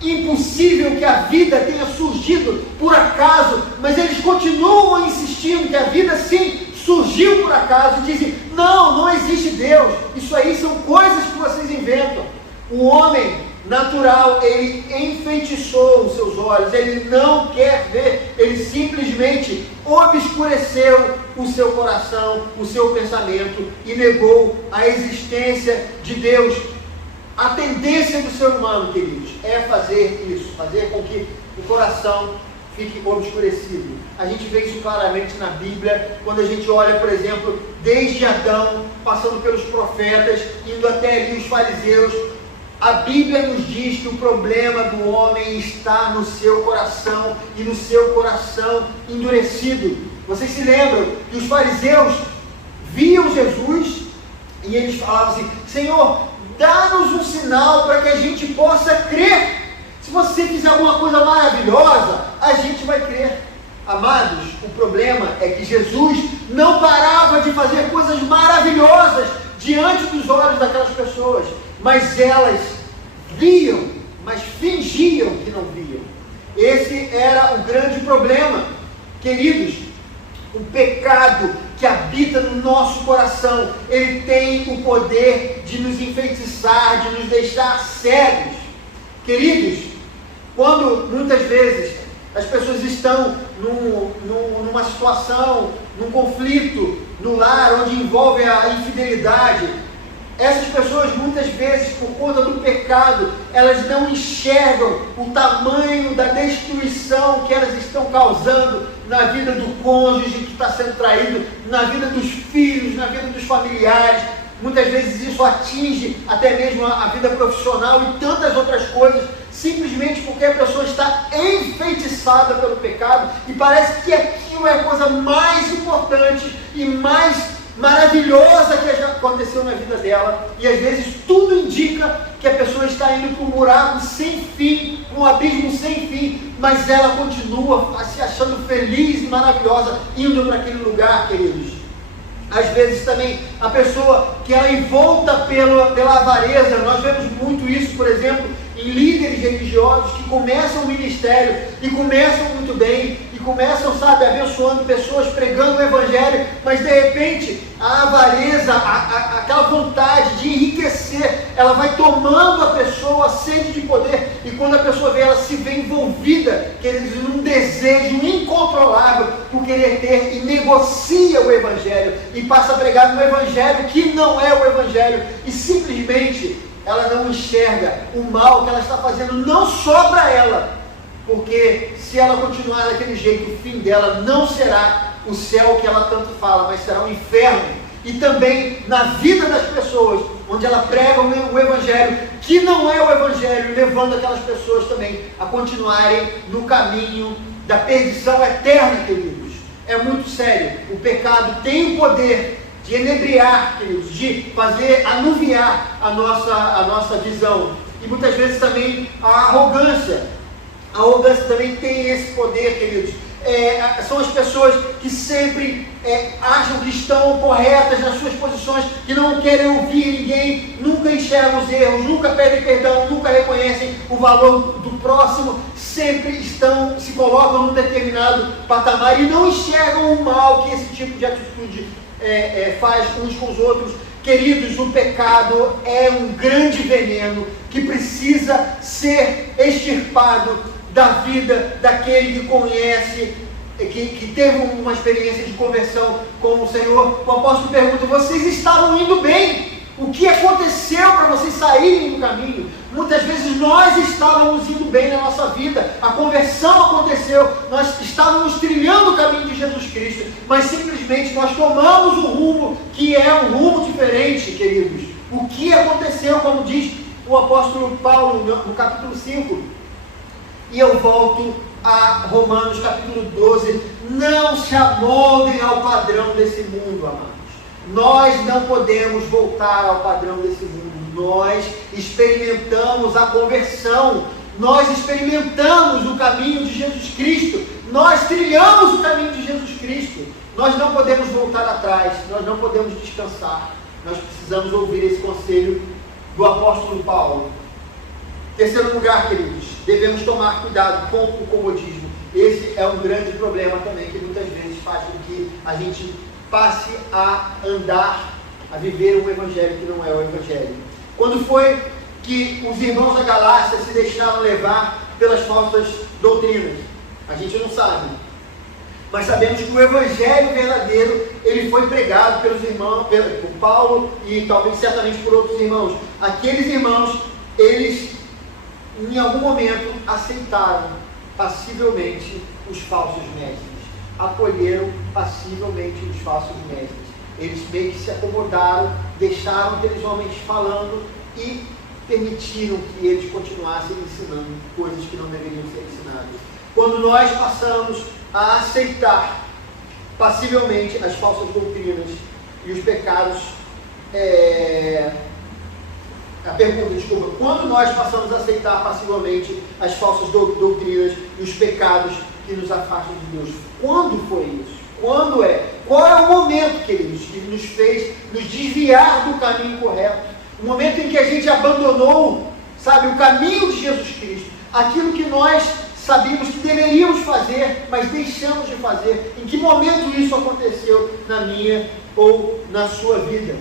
impossível que a vida tenha surgido por acaso, mas eles continuam insistindo que a vida sim surgiu por acaso, e dizem: não existe Deus, isso aí são coisas que vocês inventam. O homem natural, ele enfeitiçou os seus olhos, ele não quer ver, ele simplesmente obscureceu o seu coração, o seu pensamento e negou a existência de Deus. A tendência do ser humano, queridos, é fazer isso, fazer com que o coração fique obscurecido. A gente vê isso claramente na Bíblia, quando a gente olha, por exemplo, desde Adão, passando pelos profetas, indo até ali os fariseus. A Bíblia nos diz que o problema do homem está no seu coração, e no seu coração endurecido. Vocês se lembram que os fariseus viam Jesus e eles falavam assim: Senhor, dá-nos um sinal para que a gente possa crer. Se você fizer alguma coisa maravilhosa, a gente vai crer. Amados, o problema é que Jesus não parava de fazer coisas maravilhosas diante dos olhos daquelas pessoas, mas elas viam, mas fingiam que não viam. Esse era o grande problema. Queridos, o pecado que habita no nosso coração, ele tem o poder de nos enfeitiçar, de nos deixar cegos. Queridos, quando muitas vezes as pessoas estão numa situação, num conflito no lar, onde envolve a infidelidade, essas pessoas muitas vezes, por conta do pecado, elas não enxergam o tamanho da destruição que elas estão causando na vida do cônjuge que está sendo traído, na vida dos filhos, na vida dos familiares. Muitas vezes isso atinge até mesmo a vida profissional e tantas outras coisas, simplesmente porque a pessoa está enfeitiçada pelo pecado e parece que aquilo é a coisa mais importante e mais maravilhosa que já aconteceu na vida dela, e às vezes tudo indica que a pessoa está indo para um buraco sem fim, um abismo sem fim, mas ela continua se achando feliz e maravilhosa indo para aquele lugar, queridos. Às vezes também a pessoa que ela é envolta pela avareza, nós vemos muito isso, por exemplo, em líderes religiosos que começam o ministério e começam muito bem, e começam, sabe, abençoando pessoas, pregando o evangelho, mas de repente a avareza, aquela vontade de enriquecer, ela vai tomando a pessoa, a sede de poder, e quando a pessoa vê, ela se vê envolvida, queridos, num desejo incontrolável por querer ter, e negocia o evangelho, e passa a pregar no evangelho que não é o evangelho, e simplesmente ela não enxerga o mal que ela está fazendo, não só para ela, porque se ela continuar daquele jeito, o fim dela não será o céu que ela tanto fala, mas será o inferno. E também na vida das pessoas, onde ela prega o evangelho, que não é o evangelho, levando aquelas pessoas também a continuarem no caminho da perdição eterna, queridos. É muito sério. O pecado tem o poder de enebriar, queridos, de fazer anuviar a nossa visão. E muitas vezes também a arrogância. A arrogância também tem esse poder, queridos. São as pessoas que sempre acham que estão corretas nas suas posições, que não querem ouvir ninguém, nunca enxergam os erros, nunca pedem perdão, nunca reconhecem o valor do próximo, sempre se colocam num determinado patamar e não enxergam o mal que esse tipo de atitude faz uns com os outros. Queridos, o pecado é um grande veneno que precisa ser extirpado da vida daquele que conhece que teve uma experiência de conversão com o Senhor, o apóstolo pergunta: vocês estavam indo bem? O que aconteceu para vocês saírem do caminho? Muitas vezes nós estávamos indo bem na nossa vida, a conversão aconteceu, nós estávamos trilhando o caminho de Jesus Cristo, mas simplesmente nós tomamos um rumo que é um rumo diferente, queridos. O que aconteceu, como diz o apóstolo Paulo no capítulo 5, e eu volto a Romanos capítulo 12, não se amoldem ao padrão desse mundo, amados. Nós não podemos voltar ao padrão desse mundo. Nós experimentamos a conversão, nós experimentamos o caminho de Jesus Cristo, nós trilhamos o caminho de Jesus Cristo. Nós não podemos voltar atrás, nós não podemos descansar. Nós precisamos ouvir esse conselho do apóstolo Paulo. Terceiro lugar, queridos, devemos tomar cuidado com o comodismo. Esse é um grande problema também, que muitas vezes faz com que a gente passe a andar, a viver um evangelho que não é o evangelho. Quando foi que os irmãos da Galácia se deixaram levar pelas falsas doutrinas? A gente não sabe. Mas sabemos que o evangelho verdadeiro, ele foi pregado pelos irmãos, por Paulo e talvez certamente por outros irmãos. Aqueles irmãos, eles em algum momento aceitaram passivelmente os falsos mestres. Acolheram passivelmente os falsos mestres. Eles meio que se acomodaram, deixaram aqueles homens falando e permitiram que eles continuassem ensinando coisas que não deveriam ser ensinadas. Quando nós passamos a aceitar passivelmente as falsas doutrinas e os pecados, quando nós passamos a aceitar passivelmente as falsas doutrinas e os pecados que nos afastam de Deus, quando foi isso? Quando é? Qual é o momento, queridos, que nos fez nos desviar do caminho correto? O momento em que a gente abandonou, sabe, o caminho de Jesus Cristo, aquilo que nós sabíamos que deveríamos fazer, mas deixamos de fazer. Em que momento isso aconteceu na minha ou na sua vida?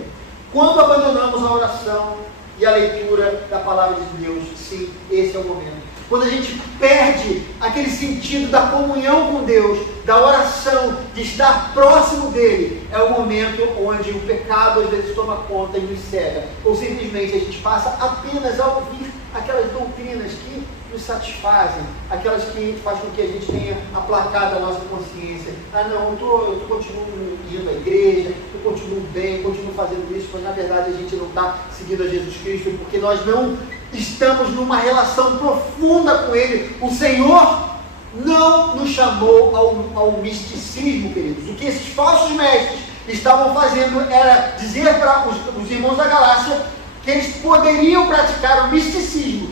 Quando abandonamos a oração e a leitura da palavra de Deus, sim, esse é o momento. Quando a gente perde aquele sentido da comunhão com Deus, da oração, de estar próximo dele, é o momento onde o pecado às vezes toma conta e nos cega. Ou simplesmente a gente passa apenas a ouvir aquelas doutrinas que nos satisfazem, aquelas que fazem com que a gente tenha aplacado a nossa consciência. Ah não, eu continuo indo à igreja, eu continuo bem, eu continuo fazendo isso, mas na verdade a gente não está seguindo a Jesus Cristo, porque nós não estamos numa relação profunda com Ele. O Senhor não nos chamou ao misticismo, queridos. O que esses falsos mestres estavam fazendo era dizer para os irmãos da Galácia que eles poderiam praticar o misticismo,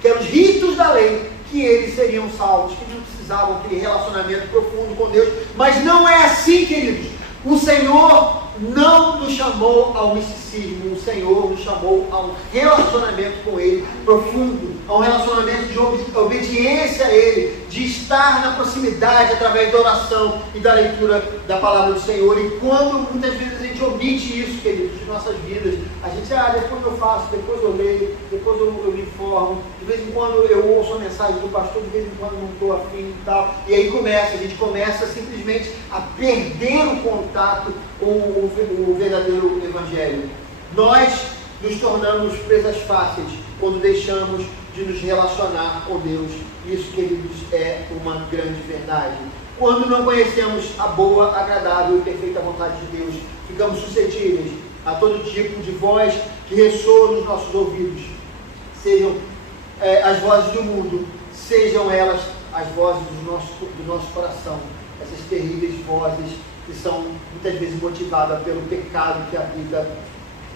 que eram os ritos da lei, que eles seriam salvos, que não precisavam aquele relacionamento profundo com Deus. Mas não é assim, queridos. O Senhor não nos chamou ao misticismo, o Senhor nos chamou a um relacionamento com Ele profundo, a um relacionamento de obediência a Ele, de estar na proximidade através da oração e da leitura da palavra do Senhor. E quando muitas vezes a gente omite isso, queridos, de nossas vidas, a gente, depois eu faço, depois eu leio, depois eu me informo, de vez em quando eu ouço a mensagem do pastor, de vez em quando não estou afim e tal, e aí a gente começa simplesmente a perder o contato com o verdadeiro evangelho. Nós nos tornamos presas fáceis quando deixamos de nos relacionar com Deus. Isso, queridos, é uma grande verdade. Quando não conhecemos a boa, agradável e perfeita vontade de Deus, ficamos suscetíveis a todo tipo de voz que ressoa nos nossos ouvidos, sejam as vozes do mundo, sejam elas as vozes do nosso coração, essas terríveis vozes que são muitas vezes motivadas pelo pecado que habita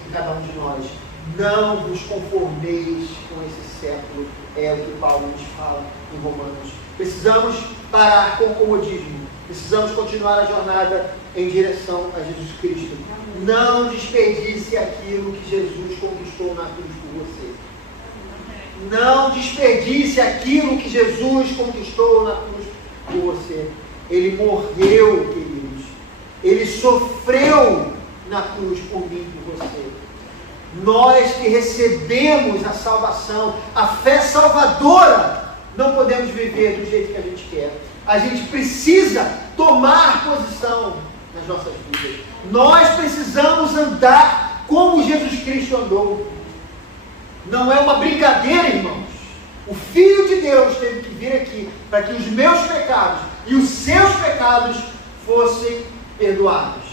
em cada um de nós. Não vos conformeis com esse século, é o que Paulo nos fala em Romanos. Precisamos parar com o comodismo, precisamos continuar a jornada em direção a Jesus Cristo. Não desperdice aquilo que Jesus conquistou na cruz por você. Não desperdice aquilo que Jesus conquistou na cruz por você. Ele morreu, queridos. Ele sofreu na cruz por mim e por você. Nós que recebemos a salvação, a fé salvadora, não podemos viver do jeito que a gente quer. A gente precisa tomar posição nas nossas vidas. Nós precisamos andar como Jesus Cristo andou. Não é uma brincadeira, irmãos. O Filho de Deus teve que vir aqui para que os meus pecados e os seus pecados fossem perdoados.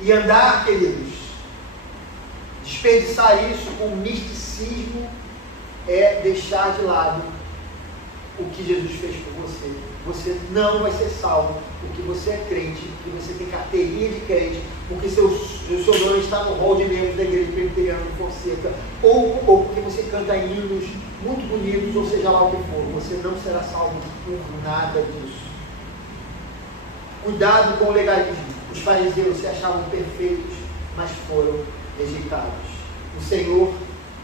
E andar, queridos, desperdiçar isso com misticismo é deixar de lado o que Jesus fez por você. Você não vai ser salvo porque você é crente, porque você tem carteirinha de crente, porque seu nome está no hall de membros da Igreja Presbiteriana de Fonseca, ou porque você canta hinos muito bonitos, ou seja lá o que for. Você não será salvo por nada disso. Cuidado com o legalismo. Os fariseus se achavam perfeitos, mas foram rejeitados. O Senhor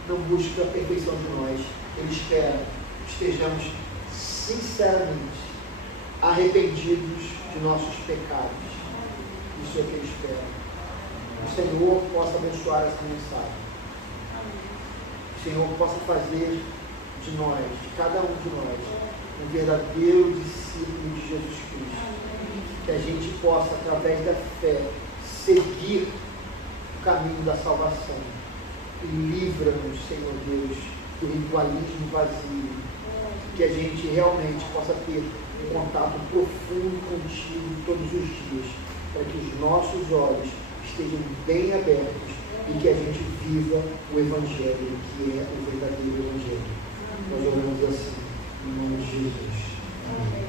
não busca a perfeição de nós. Ele espera que estejamos sinceramente arrependidos de nossos pecados. Isso é o que Ele espera. O Senhor possa abençoar essa mensagem. O Senhor possa fazer de nós, de cada um de nós, um verdadeiro discípulo de Jesus Cristo. Que a gente possa, através da fé, seguir o caminho da salvação. E livra-nos, Senhor Deus, do ritualismo vazio. Que a gente realmente possa ter um contato profundo contigo todos os dias, para que os nossos olhos estejam bem abertos e que a gente viva o Evangelho, que é o verdadeiro Evangelho. Nós oramos assim, em nome de Jesus. Amém.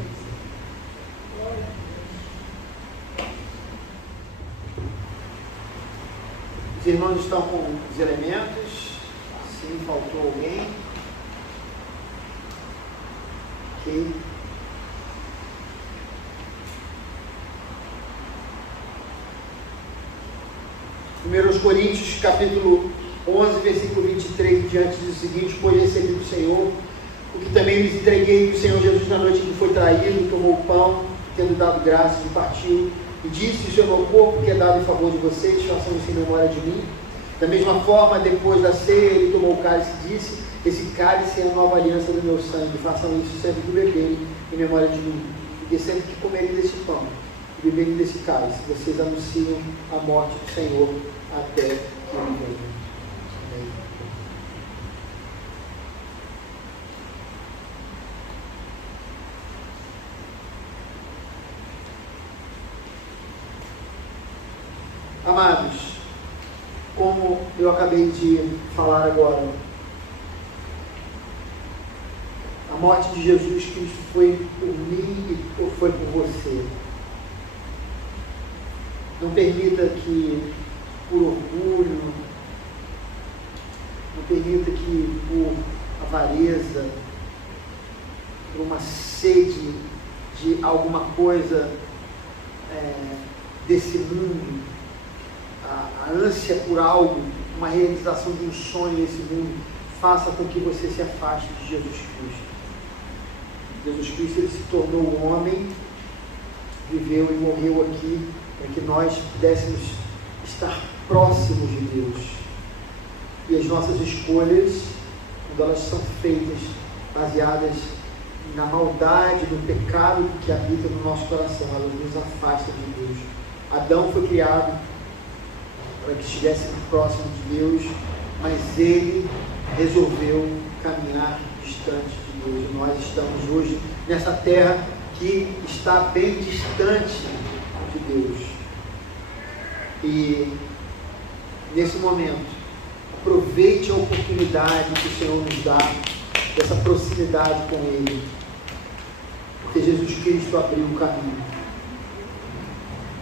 Os irmãos estão com os elementos. Sim, faltou alguém. Ok. 1 Coríntios, capítulo 11, versículo 23 em diante, diz o seguinte: pois recebi do Senhor o que também lhes entreguei, que o Senhor Jesus, na noite em que foi traído, tomou o pão, tendo dado graças, e partiu, e disse: isso é o meu corpo, que é dado em favor de vocês, façam isso em memória de mim. Da mesma forma, depois da ceia, ele tomou o cálice e disse: esse cálice é a nova aliança do meu sangue, façam isso sempre que beberem em memória de mim. Porque sempre que comerem desse pão e beberem desse cálice, vocês anunciam a morte do Senhor até que Ele venha. Amém. Amados, como eu acabei de falar agora, a morte de Jesus Cristo foi por mim ou foi por você? Não permita que, por orgulho, não permita que, por avareza, por uma sede de alguma coisa desse mundo, a ânsia por algo, uma realização de um sonho nesse mundo, faça com que você se afaste de Jesus Cristo. Jesus Cristo, Ele se tornou homem, viveu e morreu aqui para que nós pudéssemos estar próximos de Deus. E as nossas escolhas, quando elas são feitas baseadas na maldade, no pecado que habita no nosso coração, elas nos afastam de Deus. Adão foi criado para que estivéssemos próximos de Deus, mas ele resolveu caminhar distante de Deus. E nós estamos hoje nessa terra que está bem distante de Deus. E nesse momento, aproveite a oportunidade que o Senhor nos dá dessa proximidade com Ele, porque Jesus Cristo abriu o caminho.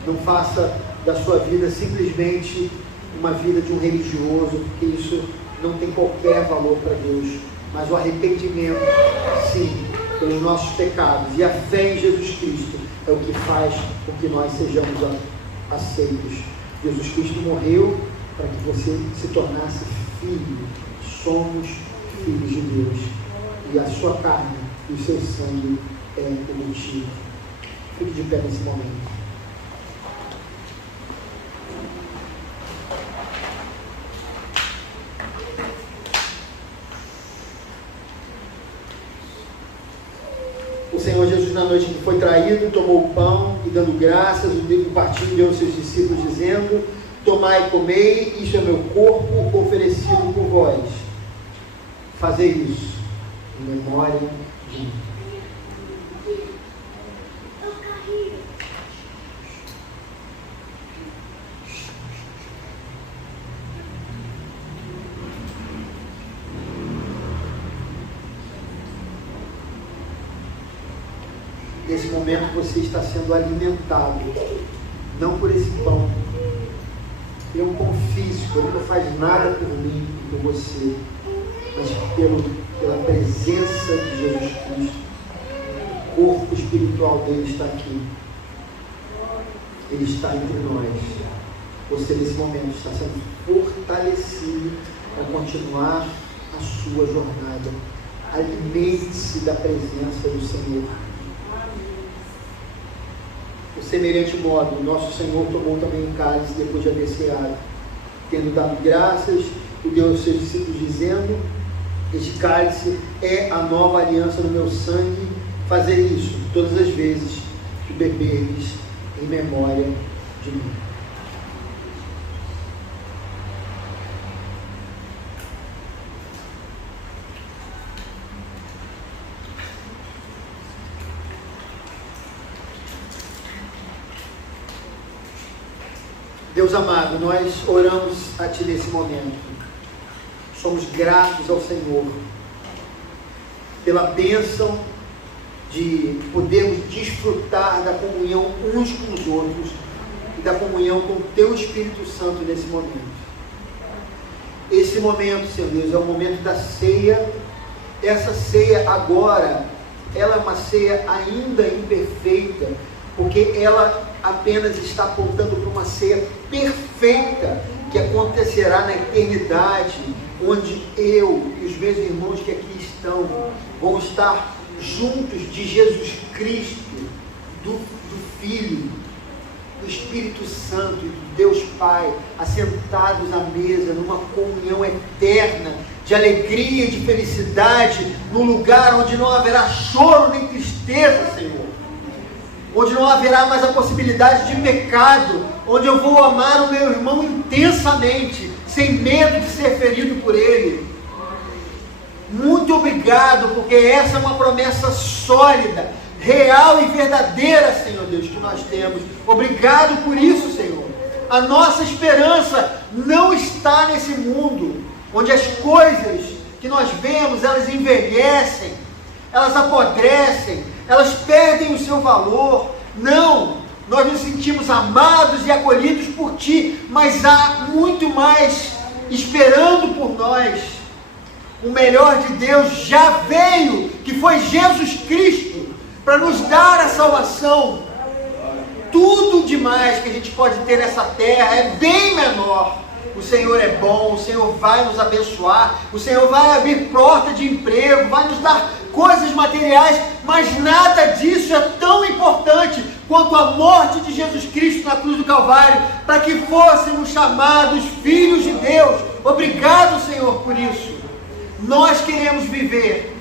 Não faça da sua vida simplesmente uma vida de um religioso, porque isso não tem qualquer valor para Deus, mas o arrependimento, sim, pelos nossos pecados e a fé em Jesus Cristo é o que faz com que nós sejamos aceitos. Jesus Cristo morreu para que você se tornasse filho. Somos filhos de Deus e a sua carne e o seu sangue é o motivo. Fique de pé nesse momento. O Senhor Jesus, na noite que foi traído, tomou o pão e, dando graças, o partiu e deu aos seus discípulos, dizendo: tomai e comei, isto é meu corpo oferecido por vós. Fazei isso em memória de mim. Nesse momento você está sendo alimentado, não por esse pão. Ele é um pão físico, ele não faz nada por mim e por você, mas pela presença de Jesus Cristo. O corpo espiritual dele está aqui. Ele está entre nós. Você nesse momento está sendo fortalecido para continuar a sua jornada. Alimente-se da presença do Senhor. Por semelhante modo, nosso Senhor tomou também o cálice depois de haver ceado, tendo dado graças, o deu aos seus discípulos, dizendo: este cálice é a nova aliança no meu sangue. Fazer isso todas as vezes que beberdes em memória de mim. Deus amado, nós oramos a Ti nesse momento. Somos gratos ao Senhor pela bênção de podermos desfrutar da comunhão uns com os outros e da comunhão com o Teu Espírito Santo nesse momento. Esse momento, Senhor Deus, é o momento da ceia. Essa ceia agora, ela é uma ceia ainda imperfeita, porque ela apenas está apontando para uma ceia perfeita que acontecerá na eternidade, onde eu e os meus irmãos que aqui estão vão estar juntos de Jesus Cristo, do Filho, do Espírito Santo e do Deus Pai, assentados à mesa numa comunhão eterna de alegria e de felicidade, num lugar onde não haverá choro nem tristeza, Senhor, onde não haverá mais a possibilidade de pecado, onde eu vou amar o meu irmão intensamente, sem medo de ser ferido por ele. Muito obrigado, porque essa é uma promessa sólida, real e verdadeira, Senhor Deus, que nós temos. Obrigado por isso, Senhor. A nossa esperança não está nesse mundo, onde as coisas que nós vemos, elas envelhecem, elas apodrecem, elas perdem o seu valor. Não, nós nos sentimos amados e acolhidos por Ti, mas há muito mais esperando por nós. O melhor de Deus já veio, que foi Jesus Cristo, para nos dar a salvação. Tudo demais que a gente pode ter nessa terra é bem menor. O Senhor é bom, o Senhor vai nos abençoar, o Senhor vai abrir porta de emprego, vai nos dar coisas materiais, mas nada disso é tão importante quanto a morte de Jesus Cristo na cruz do Calvário, para que fôssemos chamados filhos de Deus. Obrigado, Senhor, por isso. Nós queremos viver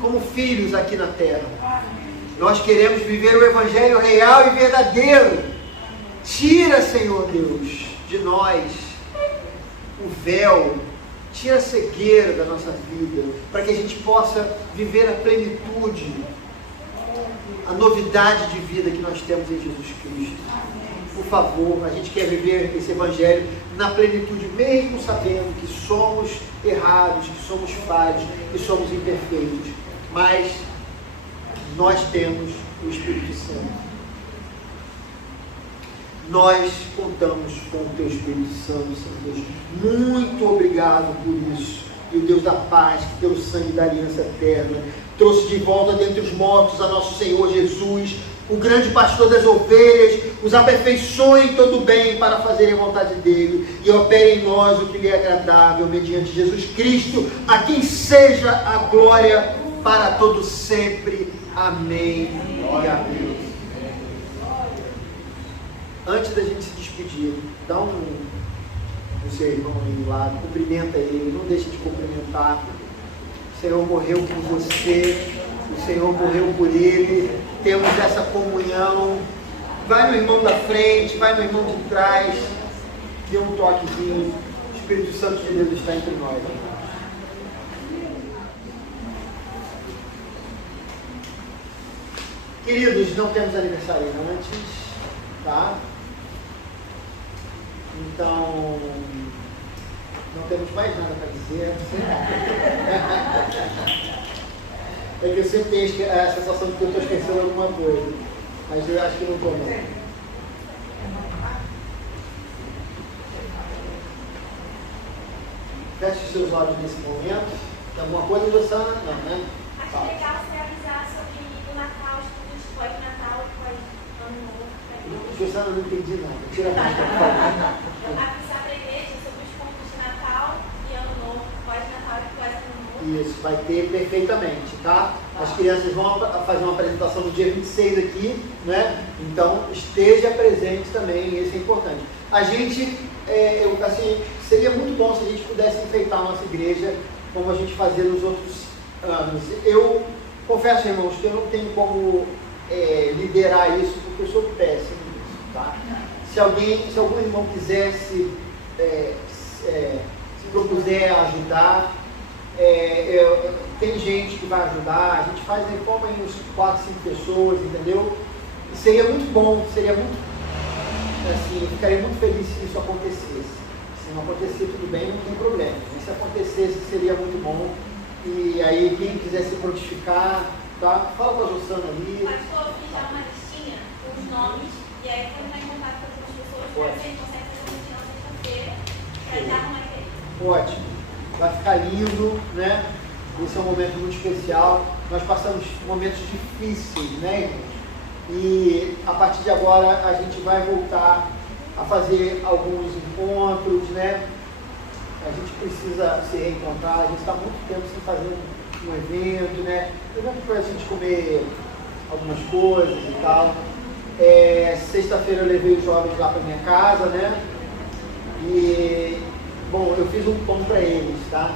como filhos aqui na terra. Nós queremos viver o Evangelho real e verdadeiro. Tira, Senhor Deus, de nós o véu, tira a cegueira da nossa vida, para que a gente possa viver a plenitude, a novidade de vida que nós temos em Jesus Cristo. Por favor, a gente quer viver esse Evangelho na plenitude, mesmo sabendo que somos errados, que somos falhos, que somos imperfeitos, mas nós temos o Espírito Santo. Nós contamos com o Teu Espírito Santo, Senhor Deus. Muito obrigado por isso. E o Deus da paz, que pelo sangue da aliança eterna trouxe de volta dentre os mortos a nosso Senhor Jesus, o grande pastor das ovelhas, os aperfeiçoe em todo o bem para fazerem a vontade dele e opere em nós o que lhe é agradável, mediante Jesus Cristo, a quem seja a glória para todo sempre. Amém e amém. Antes da gente se despedir, dá no seu irmão aí do lado, cumprimenta ele, não deixe de cumprimentar. O Senhor morreu por você, o O Senhor morreu por ele, temos essa comunhão. Vai no irmão da frente, vai no irmão de trás, dê um toquezinho. O Espírito Santo de Deus está entre nós. Queridos, não temos aniversário antes, tá? Então, não temos mais nada para dizer. É que eu sempre tenho a sensação de que eu estou esquecendo alguma coisa, mas eu acho que não estou, não. Feche os seus olhos nesse momento. Tem alguma coisa, Luciana? Não, né? Acho legal você avisar sobre o Natal, estudos pós-Natal, pós-Ano Novo. Luciana, não entendi nada. Tira a máscara, por favor. Avisar para a igreja sobre os pontos de Natal e Ano Novo, pós-Natal e pós-Ano Novo. Isso, vai ter perfeitamente, tá? As crianças vão fazer uma apresentação no dia 26 aqui, né? Então, esteja presente também, isso é importante. A gente, seria muito bom se a gente pudesse enfeitar a nossa igreja como a gente fazia nos outros anos. Eu confesso, irmãos, que eu não tenho como liderar isso, porque eu sou péssimo nisso, tá? Se algum irmão quisesse, se propuser ajudar, tem gente que vai ajudar, a gente faz reforma em uns 4, 5 pessoas, entendeu? E seria muito bom, eu ficaria muito feliz se isso acontecesse. Se não acontecer, tudo bem, não tem problema. Mas se acontecesse, seria muito bom. E aí, quem quiser se prontificar, tá? Fala com a Jossana ali. Pastor, eu fiz já uma listinha com os nomes, e aí quando vai em contato com as pessoas, você consegue fazer uma reunião sexta-feira, para dar uma ideia. Ótimo. Vai ficar lindo, né? Esse é um momento muito especial. Nós passamos momentos difíceis, né, irmãos? E a partir de agora a gente vai voltar a fazer alguns encontros, né? A gente precisa se reencontrar, a gente está há muito tempo sem fazer um evento, né? Evento para a gente comer algumas coisas e tal. Sexta-feira eu levei os jovens lá para minha casa, né? E, bom, eu fiz um pão para eles, tá?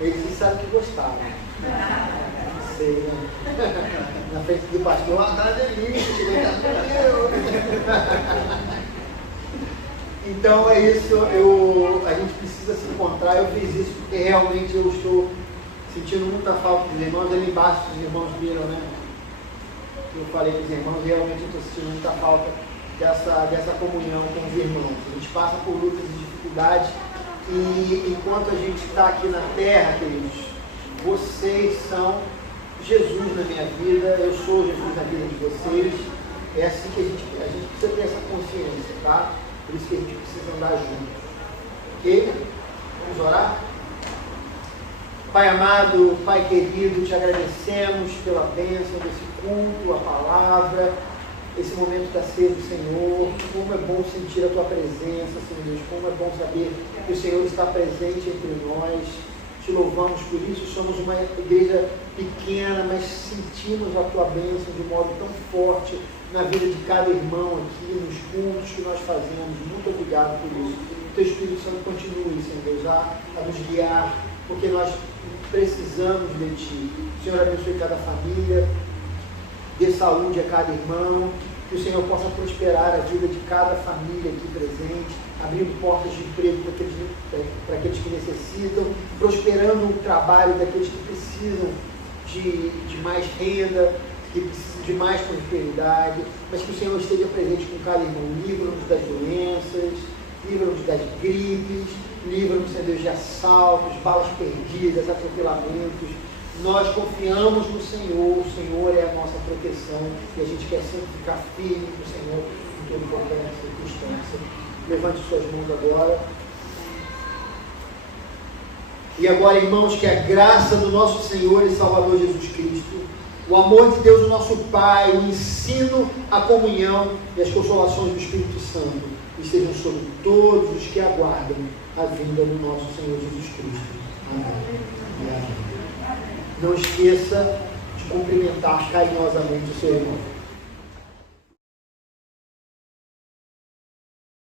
Eles disseram que gostaram. Não sei, né? Na frente do pastor, tá delícia, Então é isso, a gente precisa se encontrar. Eu fiz isso porque realmente eu estou sentindo muita falta dos irmãos. Ali embaixo os irmãos viram, né? Eu falei para os irmãos, realmente eu estou sentindo muita falta dessa comunhão com os irmãos. A gente passa por lutas e dificuldades e enquanto a gente está aqui na terra, queridos, vocês são Jesus na minha vida, eu sou Jesus na vida de vocês. É assim que a gente precisa ter essa consciência, tá? Por isso que a gente precisa andar junto. Ok? Vamos orar? Pai amado, Pai querido, te agradecemos pela bênção desse culto, a palavra, esse momento da ceia do Senhor. Como é bom sentir a tua presença, Senhor Deus. Como é bom saber que o Senhor está presente entre nós. Te louvamos por isso. Somos uma igreja pequena, mas sentimos a tua bênção de modo tão forte na vida de cada irmão aqui, nos cultos que nós fazemos. Muito obrigado por isso. Que teu Espírito Santo continue, Senhor Deus, a nos guiar, porque nós precisamos de ti. Senhor, abençoe cada família, dê saúde a cada irmão, que o Senhor possa prosperar a vida de cada família aqui presente, abrindo portas de emprego para aqueles que necessitam, prosperando o trabalho daqueles que precisam de mais renda, que precisam de mais prosperidade, mas que o Senhor esteja presente com cada irmão. Livra-nos das doenças, livra-nos das gripes, livra-nos, Senhor Deus, de assaltos, balas perdidas, atropelamentos. Nós confiamos no Senhor, o Senhor é a nossa proteção e a gente quer sempre ficar firme com o Senhor em toda e qualquer circunstância. Levante suas mãos agora. E agora, irmãos, que a graça do nosso Senhor e Salvador Jesus Cristo, o amor de Deus, o nosso Pai, o ensino, a comunhão e as consolações do Espírito Santo estejam sobre todos os que aguardam a vinda do nosso Senhor Jesus Cristo. Amém. Amém. Não esqueça de cumprimentar carinhosamente o seu irmão.